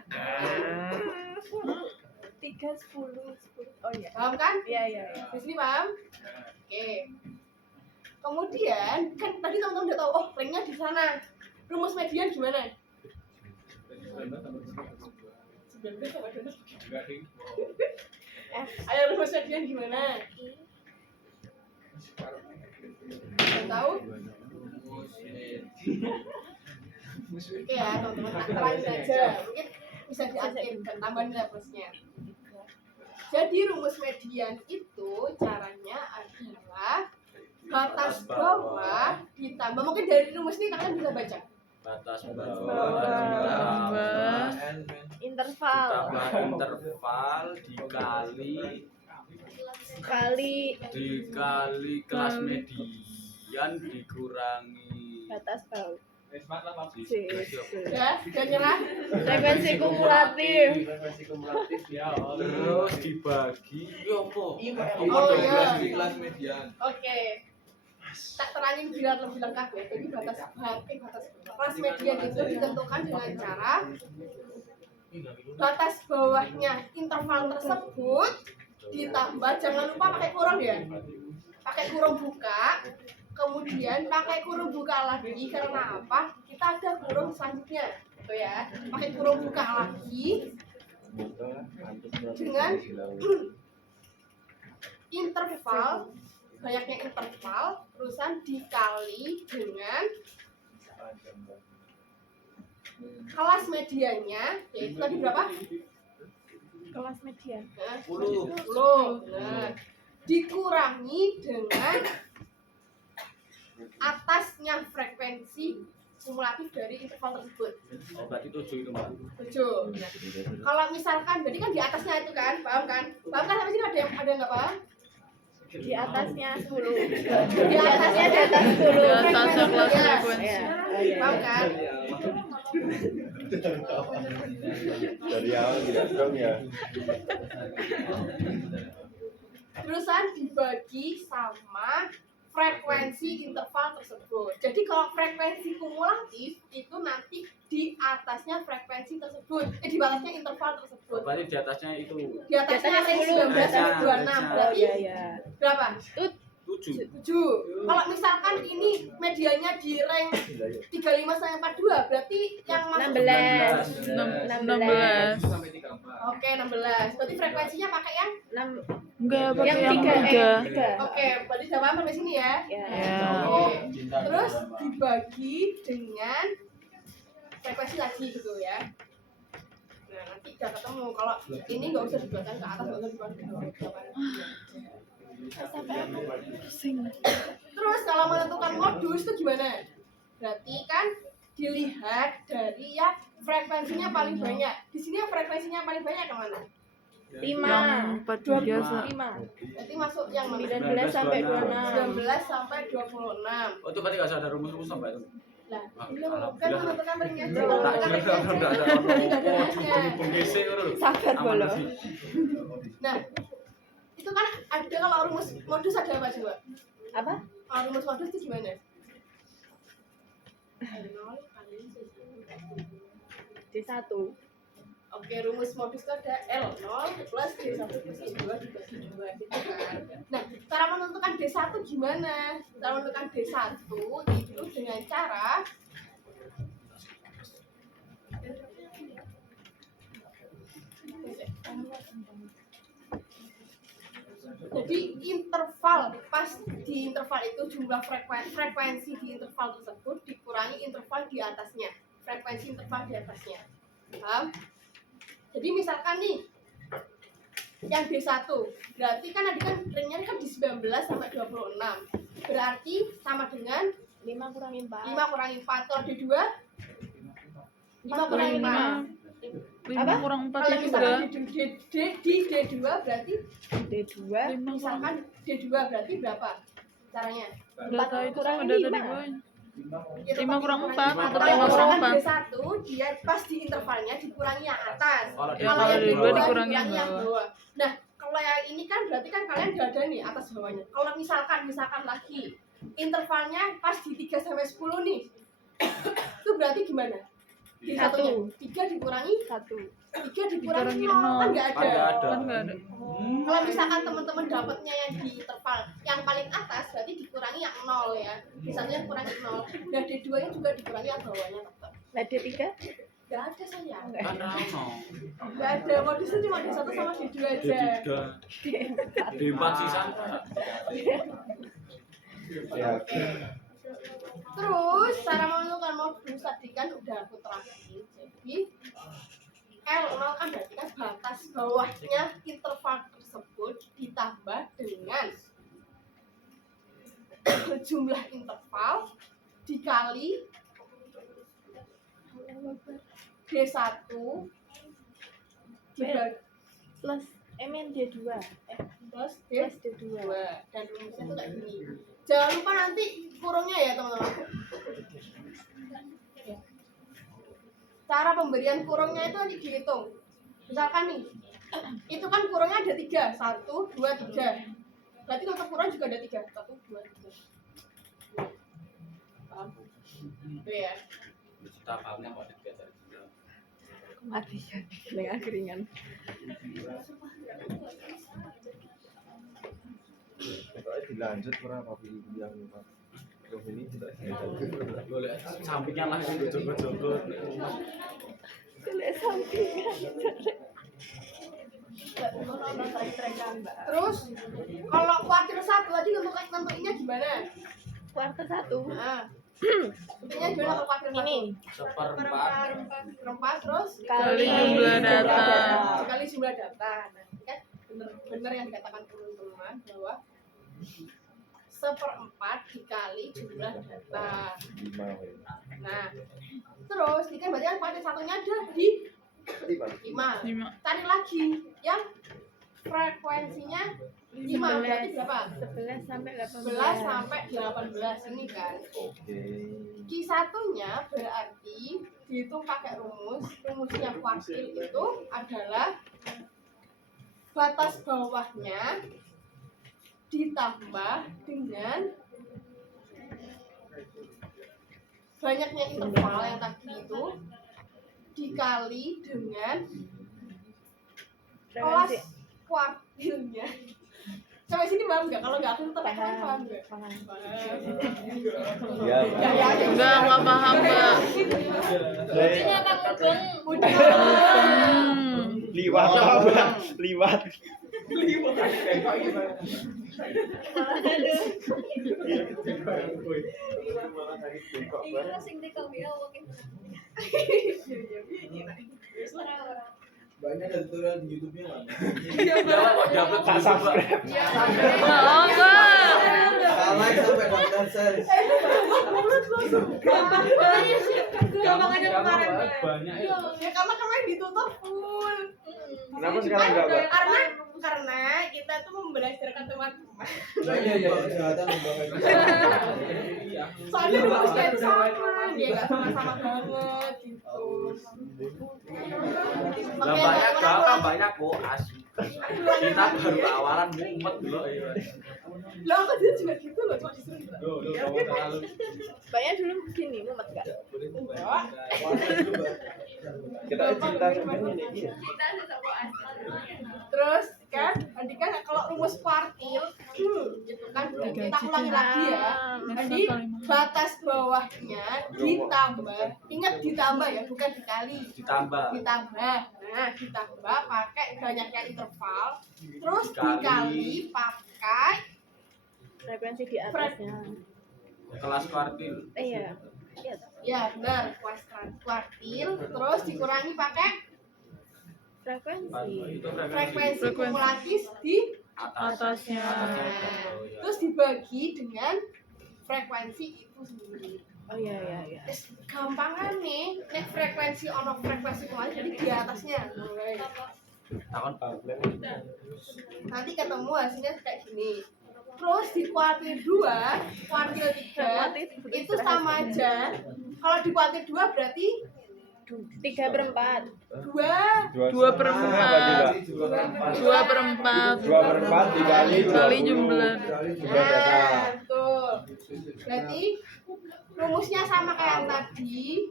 3, 10. Oh iya. Paham kan? Iya, iya. Di sini paham? Oke. Kemudian kan tadi teman-teman udah tahu, oh ranknya di sana. Rumus median gimana? 19 sama 12. Ayo rumus median gimana? Udah tahu? Oke ya teman-teman, lanjut aja. Mungkin bisa diakhirkan tambahan nilai plusnya. Jadi rumus median itu caranya adalah batas bawah ditambah, mungkin dari rumus ini kalian bisa baca Batas Bawah. bawah Interval ditambah interval dikali kelas median dikurangi batas bawah. ya, udah nyerah. Frekuensi kumulatif. terus dibagi Oh, Iya, iya. kelas median. Oke, tak terangin biar lebih lengkap ya. Jadi batas kelas median itu ditentukan dengan cara batas bawahnya interval tersebut ditambah, jangan lupa pakai kurung ya, pakai kurung buka, kemudian pakai kurung buka lagi. Karena apa? Kita ada kurung selanjutnya, gitu ya. Pakai kurung buka lagi dengan interval, banyaknya interval, terusan dikali dengan kelas mediannya, yaitu tadi berapa? Kelas median. 10. Nah, dikurangi dengan atasnya frekuensi kumulatif dari interval tersebut. oh berarti 7 itu mbak 7. Nah, kalau misalkan, berarti kan di atasnya itu kan, paham kan? Paham kan sampai sini ada nggak paham? Di atasnya 10. Di atasnya Di atas 10. Di atasnya kelas Iya. frekuensi. Iya. Paham kan? Dari awal tidak dong ya. Terusan dibagi sama frekuensi interval tersebut. Jadi kalau frekuensi kumulatif itu nanti di atasnya frekuensi tersebut, di atasnya interval tersebut. berarti di atasnya itu Di atasnya range 19 sampai 26. Berarti Iya, iya. berapa? 7 7. Kalau misalkan ini medianya di rank 35 sampai 42, berarti yang masuk 16. 16. Sampai 34. Oke, 16. Berarti frekuensinya pakai yang 6. Enggak, pakai Yang yang 3. 3. oke, berarti udah paham sampai sini ya. Ya. Ya. Oke. Terus dibagi dengan frekuensi lagi gitu ya. Nah, nanti udah ketemu. Kalau ini nggak usah dibuatkan ke atas, nggak usah dibuatkan ke bawah. Pusing. Terus kalau menentukan modus itu gimana? Berarti kan dilihat dari ya frekuensinya paling banyak. Di sini yang frekuensinya paling banyak kemana? 5. Yang 4 biasa. 5. Berarti masuk yang mana? 19 sampai 26. 19 sampai 26. oh itu berarti nggak usah ada rumus-rumus sampai itu Lah, Ah, belum kan alhamdulillah. menentukan ringnya. tak Menentukan kira ringnya udah ada aja. Tadi nggak ada oh ringnya. pun DC ngono lho. Sabar Aman boleh. sih. Nah, itu kan ada kalau rumus modus ada apa coba? Apa? Kalau rumus modus itu gimana? D1. Oke, rumus modus itu ada L0 plus D1 plus D2 dibagi 2 gitu kan. Nah, cara menentukan D1 gimana? Cara menentukan D1 itu dengan cara jadi interval, pas di interval itu jumlah frekuensi di interval tersebut dikurangi interval di atasnya, frekuensi interval di atasnya. Paham? Jadi misalkan nih yang D1, berarti kan tadi kan ringnya kan di 19 sampai 26. Berarti sama dengan 5 kurangi 4. 5 kurangi 4. Kalau D2 5 kurangi 5. 5 kurang 4 Kalau juga. misalkan di D2 berarti D2 misalkan D2 berarti berapa caranya? Data itu sama kurangi data 5. di bawah. Ya, 5 kurang 4 atau Kalau 5 kurang misalkan 4. D1 dia pas di intervalnya dikurangi yang atas. Ya, kalau yang D2 D2 dikurangi yang bawah. Nah, kalau yang ini kan berarti kan kalian udah ada nih atas bawahnya. Kalau misalkan lagi intervalnya pas di 3 sampai 10 nih. Itu berarti gimana? Di satunya 3 dikurangi 1. 3 dikurangi Dikurangi 0 kan 0. nggak Kan nggak ada. ada. Kan enggak ada. Kalau misalkan teman-teman dapatnya yang di interval yang paling atas berarti dikurangi yang 0 ya. Di satunya kurangi 0. Dan D2 nya juga dikurangi yang bawahnya tetap. Nah, D3 Nggak ada sayang. Kan rano. Nggak ada. Modusnya cuma D1 sama D2 aja. D3. D4 sisa. Ya. Terus cara menentukan modus tadi kan udah aku terangin. Jadi L0 kan berarti kan batas bawahnya interval tersebut ditambah dengan jumlah interval dikali D1 dibagi plus D2. plus Plus D2 D2. dan rumusnya tuh kayak gini. Jangan lupa nanti kurungnya ya teman-teman. Cara pemberian kurungnya itu nanti dihitung. Misalkan nih, itu kan kurungnya ada 3, 1, 2, 3. Berarti untuk kurung juga ada 3, 1, 2, 3. Paham? Itu ya. Kita pahamnya kok dibiasa. Mati ya. Dengan keringan. Pokoknya dilanjut kurang kopi yang ini tidak dilanjut. Boleh sampingnya lah yang jogo-jogo. Golek sampingan. Terus kalau kuartil 1 tadi nentuinnya gimana? Kuartil 1. Nah, nentuinnya gimana kalau kuartil 1? Ini Seperempat terus Kali jumlah data. Sekali jumlah data. Nah, ini kan benar yang dikatakan teman-teman bahwa 1/4 dikali jumlah data. 5. Nah, terus ini kan berarti kan kuartil satunya ada di 5. 5. Cari lagi yang frekuensinya 5 berarti berapa? 11 sampai 18. 11 sampai 18 ini kan. Oke. Q1-nya berarti dihitung pakai rumusnya kuartil itu adalah batas bawahnya ditambah dengan banyaknya interval yang tadi itu dikali dengan kelas Frekuensi. kuartilnya. Sampai sini paham nggak? Kalau nggak aku tetap paham nggak? Ya. Enggak paham, Mbak. Ini akan mubeng. Liwat apa? Liwat. Iya, sing dikambil oke. Banyak ada tutorial di YouTube-nya kan. Ya kok diupload Tak subscribe. Oh, enggak. Salah sampai daftar sales. Gampangannya kemarin. banyak ya. Ya karena kemarin ditutup full. Kenapa sekarang enggak, Mbak? Karena kita tuh membelajarkan teman-teman. Banyak ya kesehatan lembaga. Soalnya rumusnya itu sama, dia nggak sama-sama banget gitu. Banyak gampang, banyak koas. Kita baru awalan mumet dulu ya. Lah aku dia juga gitu loh, cuma disuruh gitu. Kamu terlalu. Banyak dulu begini, mumet enggak? Kita cinta sebenarnya ini. Kita bisa buat Terus kan, tadi kan kalau rumus kuartil gitu kan, kita ulangi lagi ya. Jadi batas bawahnya ditambah, ingat ditambah ya, bukan dikali. Ditambah. Ditambah, nah ditambah pakai banyaknya interval, terus dikali pakai Frekuensi di atasnya. Kelas kuartil. Iya. Iya. ya benar kuartil, terus dikurangi pakai Frekuensi. Itu frekuensi Frekuensi. kumulatif di atasnya. Atasnya. nah, terus dibagi dengan frekuensi itu sendiri. Oh iya. Gampangan nih, nek frekuensi ono frekuensi kemarin jadi di atasnya. Takon Nanti ketemu hasilnya kayak gini. Terus di kuartil 2, kuartil 3 itu sama aja. Kalau di kuartil 2 berarti 3/4. 2 2/4 kali jumlah data. Betul. Berarti rumusnya sama kayak yang tadi.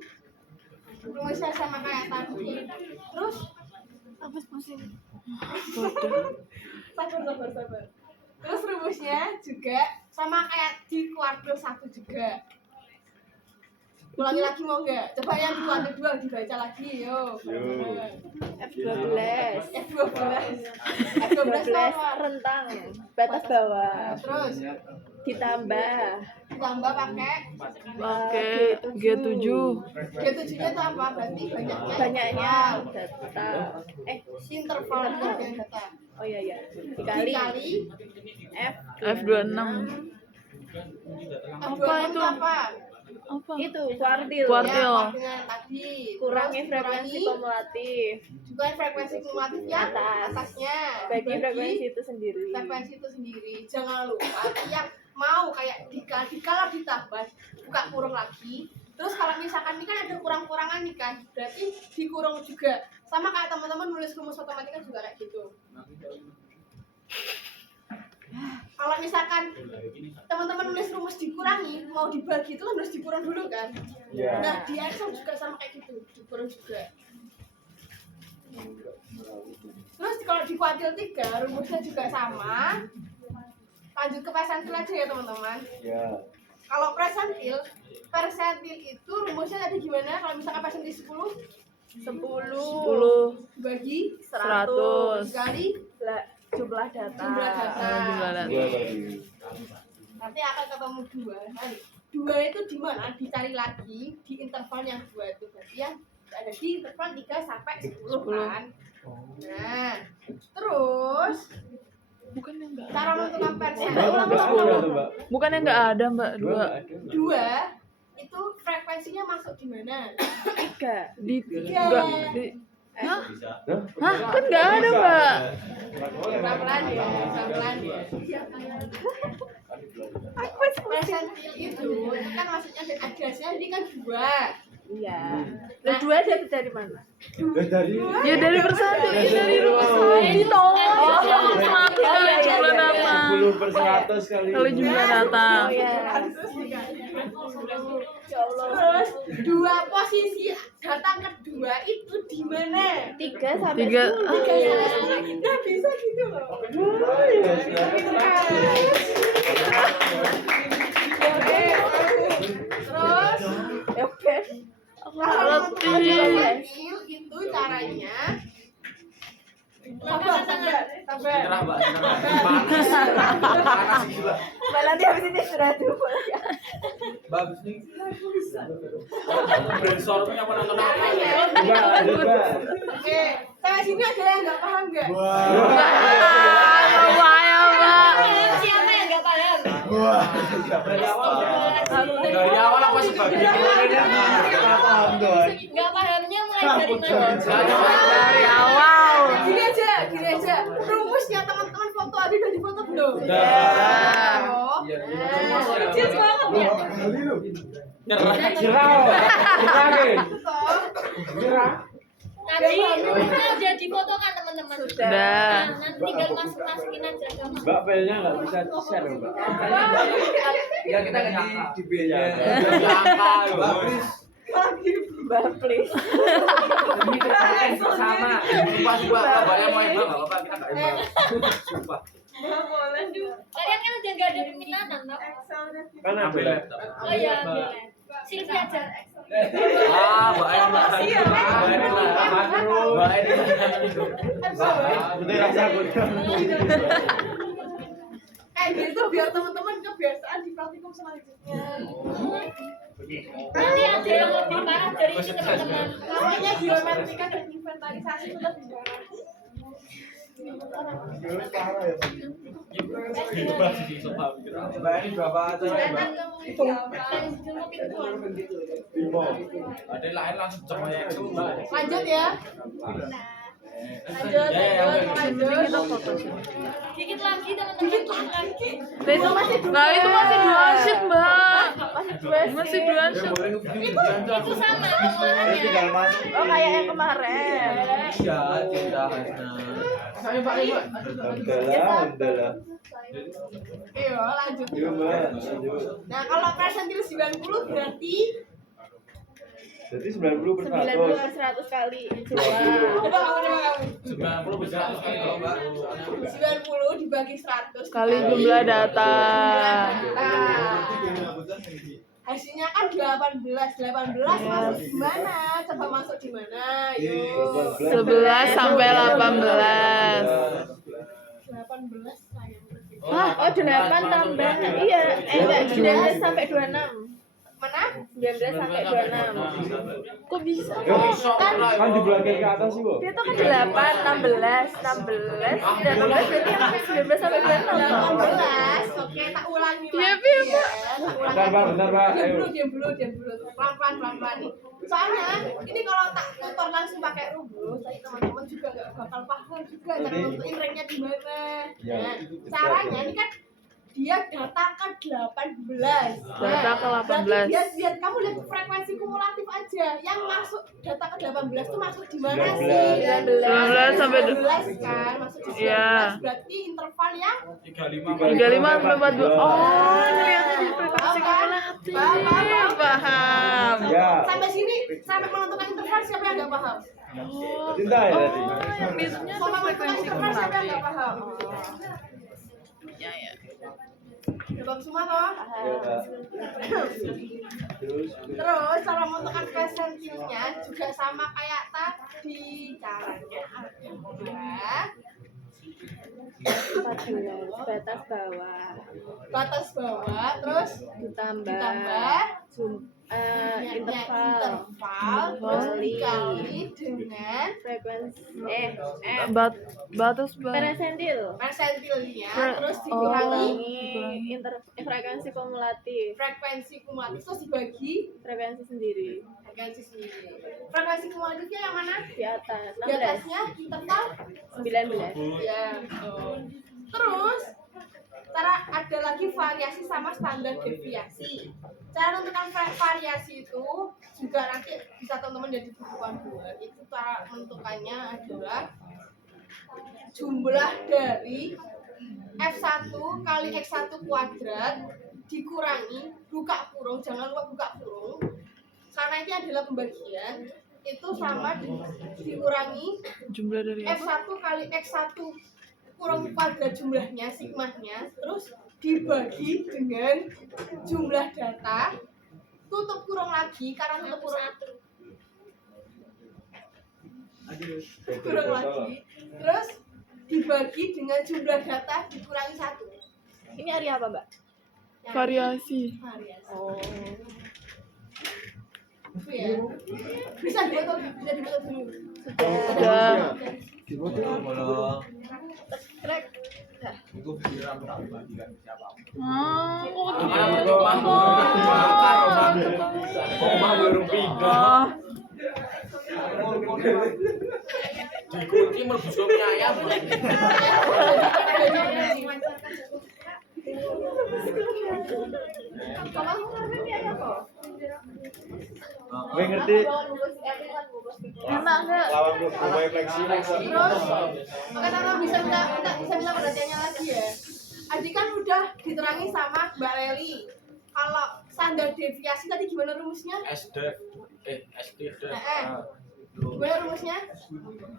Terus Apa pusing? sabar. Terus rumusnya juga sama kayak di kuartil 1 juga. Ulangi lagi mau enggak? Coba yang di kuartil 2 dibaca lagi, yo. F12. F12 apa? Rentang batas bawah. Terus Ditambah pakai Oke, G7 G7-nya itu apa? Berarti banyaknya data. interval yang data. Oh iya. Dikali F26 Apa itu? Apa? apa? itu kuartil. Kuartil. Ya, kuartilnya tadi. Kurangi Terus frekuensi kumulatif. juga frekuensi kumulatif ya atasnya. Bagi frekuensi itu sendiri. Frekuensi itu sendiri. Jangan lupa tiap mau kayak kalau ditambah buka kurung lagi. Terus kalau misalkan ini kan ada kurang-kurangan nih kan, berarti dikurung juga. Sama kayak teman-teman nulis rumus matematika juga kayak gitu. Kalau misalkan teman-teman nulis rumus dikurangi, mau dibagi itu kan harus dikurang dulu kan. Iya. Nah di Excel juga sama kayak gitu, dikurang juga. Terus kalau di kuartil 3 rumusnya juga sama. Lanjut ke persentil aja ya teman-teman. Ya. Kalau persentil itu rumusnya tadi gimana? Kalau misalkan persentil 10 bagi 100 dikali Jumlah data. jumlah data. Jumlah data. Dua tadi. Nanti akan ketemu 2. 2 itu di mana? Dicari lagi di interval yang 2 itu. Berarti yang ada di interval 3 sampai 10 kan. Nah, terus Bukannya enggak cara menentukan persen. Ulang, Nggak ada tuh, Mbak. Bukannya enggak ada, Mbak? Dua 2 2 itu frekuensinya masuk di mana? 3. di Tiga. enggak di Hah? Bisa. Hah? Kan enggak ada, Mbak. Pelan-pelan ya. Persentil itu kan maksudnya hasilnya ini kan 2. Iya. Nah, 2 dapat dari mana? Dari Ya dari persatu, ya dari rumus saya ditolong. Mati kali jumlah data. 10/100 kali. Kali jumlah data. Oh ya. Terus 2 posisi data kedua itu di mana? 3 sampai 3 Nah bisa gitu loh. Terus Oke. kalau Letih. persentil itu caranya sabar. Nyerah, Mbak. Panas. Panas gila. Mbak nanti habis ini istirahat dulu ya. Bagus nih. Brainstorming apa nonton apa? Mbak, ada Mbak. Oke, saya sini ada yang nggak paham nggak? Saya, Mbak. Siapa yang enggak paham? Dari awal apa sebagian? Paham tuh. Enggak pahamnya mulai dari mana? Dari awal. Gini aja. Rumusnya teman-teman foto aja udah difoto belum? Udah. Oh. Kecil banget ya. Nyerah. Tadi rumusnya udah difoto kan teman-teman. Udah. Nah, nanti tinggal masukin aja. Mbak, filenya nggak bisa di-share, Mbak. Ya kita ganti di B-nya. Angka, Mbak, please. Mbak please. sama. Sumpah, Mbaknya mau emang nggak apa-apa, kita nggak emang. Sumpah. Kalian kan udah gak ada peminatan, Mbak. Kan ada Ambil laptop. Oh iya, ambil. Silvi aja. Mbak Ain lah. Mbak Ain lah. Mbak Ain lah. Betul rasa Kayak gitu biar teman-teman kebiasaan di praktikum selanjutnya. Nanti ada yang lebih parah dari itu teman-teman. Namanya geometrika dan inventarisasi itu lebih parah. Itu berarti sih soal pikir. Mbak ini berapa acaranya, Mbak? Ada lain langsung cemoyek itu, Mbak. Lanjut ya. Lanjut. Kita foto sih. Dikit lagi teman-teman. Nah itu masih dua sheet, Mbak. Masih dua sheet. Itu sama kemarin ya. Oh kayak yang kemarin. Iya, cinta Hasna. Saya Pak, Mbak. Udah. Iya, lanjut. Iya, Mbak. Lanjut. Nah, kalau persentil 90 berarti Jadi 90 per 90 100. per 100 kali. coba kamu. 90 bisa sekali kalau Mbak. 90 dibagi 100 Kali jumlah data. Hasilnya kan 18 masuk di mana? Coba masuk di mana? Yuk. 11 sampai 18. 18 sayang. Oh 8 tambah. Iya, enggak 19 sampai 26. Mana? 19 sampai 26. Kok bisa? Kan di belakang ke atas sih, Bu. Dia tuh kan 8, 16 dan 16 berarti yang 19 sampai 26. 18. Oke, tak ulangi Iya, lagi. iya, Ya. Bentar, Pak. Diam dulu. Pelan-pelan nih. Soalnya ini kalau tak tutor langsung pakai rumus, tadi teman-teman juga nggak bakal paham juga cara nentuin ranknya di mana. Ya, Nah, itu betul. caranya ini kan dia data ke 18. Data ke 18. Berarti dia lihat kamu lihat frekuensi kumulatif aja. Yang masuk data ke 18 tuh masuk di mana sih? 19 sampai 12 kan masuk di 19. Iya. Berarti interval yang 35 sampai 42. Oh, ngeliatnya di frekuensi kumulatif. Paham. Ya. sampai sini sampai menentukan interval siapa yang nggak paham? Cinta ya tadi. Oh, yang bisnya tuh Sama menentukan frekuensi interval siapa yang kumulatif. nggak paham? Ya, ya. Udah paham semua toh? Ya. Terus Terus cara menentukan persentilnya juga sama kayak tadi. Caranya adalah 14 batas bawah batas bawah terus ditambah interval terus dikali dengan frekuensi Batas bawah. persentil persentilnya Per- terus oh. dikurangi frekuensi kumulatif frekuensi kumulatif terus dibagi frekuensi sendiri frekuensi sendiri. Frekuensi kumulatifnya yang mana? di atas Di 16 atasnya interval 19 ya. Betul. Terus cara ada lagi variasi sama standar deviasi. Cara menentukan variasi itu juga nanti bisa teman-teman jadi buku panduan. Itu cara menentukannya adalah jumlah dari F1 kali X1 kuadrat dikurangi buka kurung, jangan lupa buka kurung karena ini adalah pembagian itu sama dikurangi Jumlah dari apa? F1 kali X1 kurang kuadrat jumlahnya, sigmanya, terus dibagi dengan jumlah data, tutup kurung lagi, karena tutup kurung lagi, terus dibagi dengan jumlah data dikurangi 1. ini hari apa mbak? Variasi. Variasi. Oh Itu ya. Bisa dibuat dulu. Sudah. Kalau trek itu pikiran tak dibagikan siapa? Oh, Mana gitu. berkembang, Omah burung pindah. Dikunci mlebu suami ayam. gue ngerti Enak enggak? lawan gue fleksi. Terus, karena bisa bilang perhatiannya lagi ya. Adi kan udah diterangi sama Mbak Leli. Kalau standar deviasi tadi gimana rumusnya? SD. SD. Gimana rumusnya?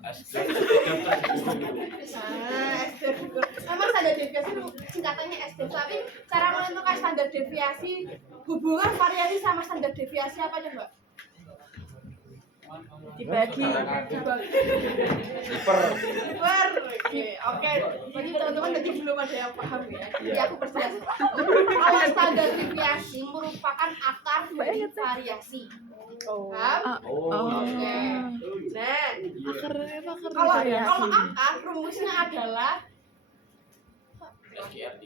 SD. Memang standar deviasi singkatannya SD, tapi cara menentukan standar deviasi hubungan variasi sama standar deviasi apa aja Mbak? dibagi Per. Oke. Jadi teman-teman tadi belum ada yang paham ya. Jadi aku perjelas. Kalau standar deviasi merupakan akar dari variasi. Paham? Oke. Nah, Akarnya apa? kalau akar rumusnya adalah SQRT.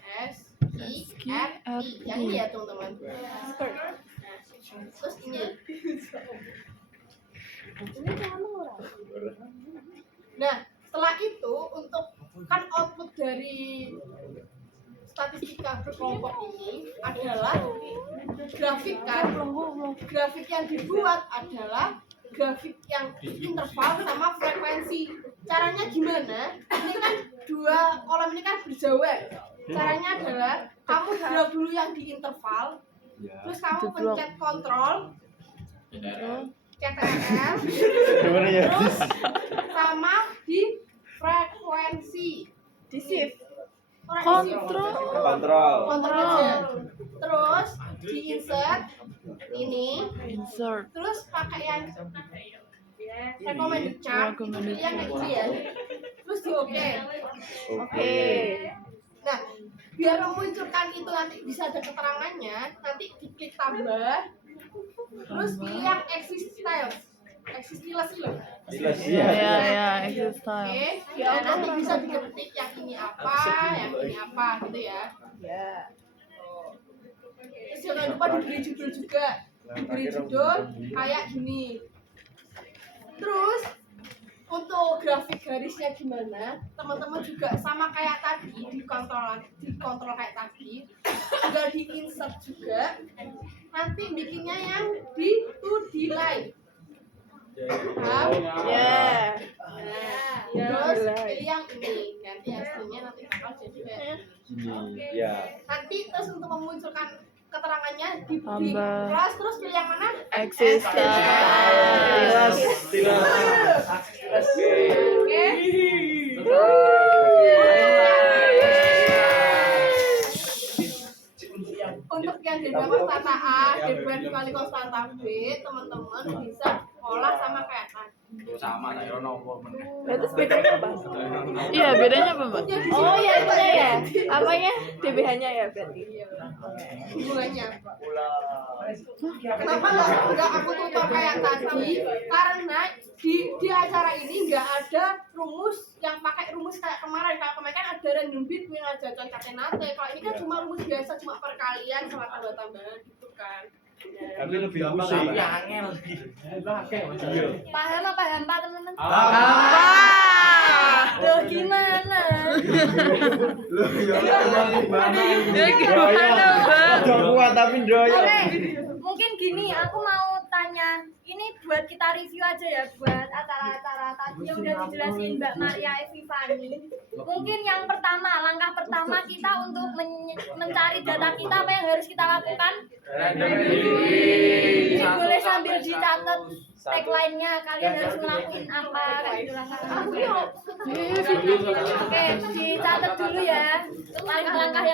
S I R I. Yang ini ya teman-teman. Terus ini. Nah, setelah itu untuk kan output dari statistika berkelompok ini adalah grafik kan. Grafik yang dibuat adalah grafik yang interval sama frekuensi. Caranya gimana? Ini kan dua kolom ini kan berjauhan. Caranya adalah kamu drag dulu yang di interval, terus kamu pencet kontrol, CTRL, terus sama di frekuensi. Di shift. Kontrol. Kontrol. Kontrol aja. Terus di insert ini, Insert. terus pakai yang recommended chart, Recommended yang kayak gini ya. Terus di oke. Oke. Nah, biar memunculkan itu nanti bisa ada keterangannya, nanti diklik tambah, terus pilih yang exist styles. Exist styles loh. Jelas Ya, ya. ya, exit Oke, style. ya nanti bisa diketik yang ini apa, yang ini apa gitu ya. Terus jangan lupa diberi judul juga. Diberi judul kayak gini. Terus untuk grafik garisnya gimana? Teman-teman juga sama kayak tadi dikontrol kayak tadi. Tinggal di insert juga. Nanti bikinnya yang di 2D line. Paham? Ya. Terus pilih yang ini. Ganti aslinya nanti bakal jadi kayak Ini ya. nanti terus untuk memunculkan keterangannya di Tambah. kelas terus pilih yang mana? Exit style. Oke. Untuk yang data konstanta A dibanding konstanta B, teman-teman bisa olah sama kayak tadi. Sama lah ya nomor meneh. Berarti bedanya apa? Iya, bedanya apa, Mbak? Oh ya itunya ya. Apanya? DBH-nya ya berarti. Hubungannya. Kenapa nggak aku tutor kayak tadi? Karena di acara ini nggak ada rumus yang pakai rumus kayak kemarin. Kalau kemarin kan ada random between, ada concatenate. Kalau ini kan cuma rumus biasa, cuma perkalian sama tambah-tambahan gitu kan. Tapi lebih pusing. Paham apa hampa teman-teman? Ah. Loh gimana? Lu gimana? Ya gimana, Mbak? Udah kuat tapi ndoyo. Oke, mungkin gini, aku mau tanya, ini buat kita review aja ya, buat acara-acara tadi yang udah dijelasin Mbak Maria Evifani. Mungkin yang pertama, langkah pertama kita untuk mencari data kita, apa yang harus kita lakukan? Ini boleh sambil dicatat tagline-nya, kalian harus ngelakuin apa, kayak gitu lah. Oke, dicatat dulu ya, langkah-langkah yang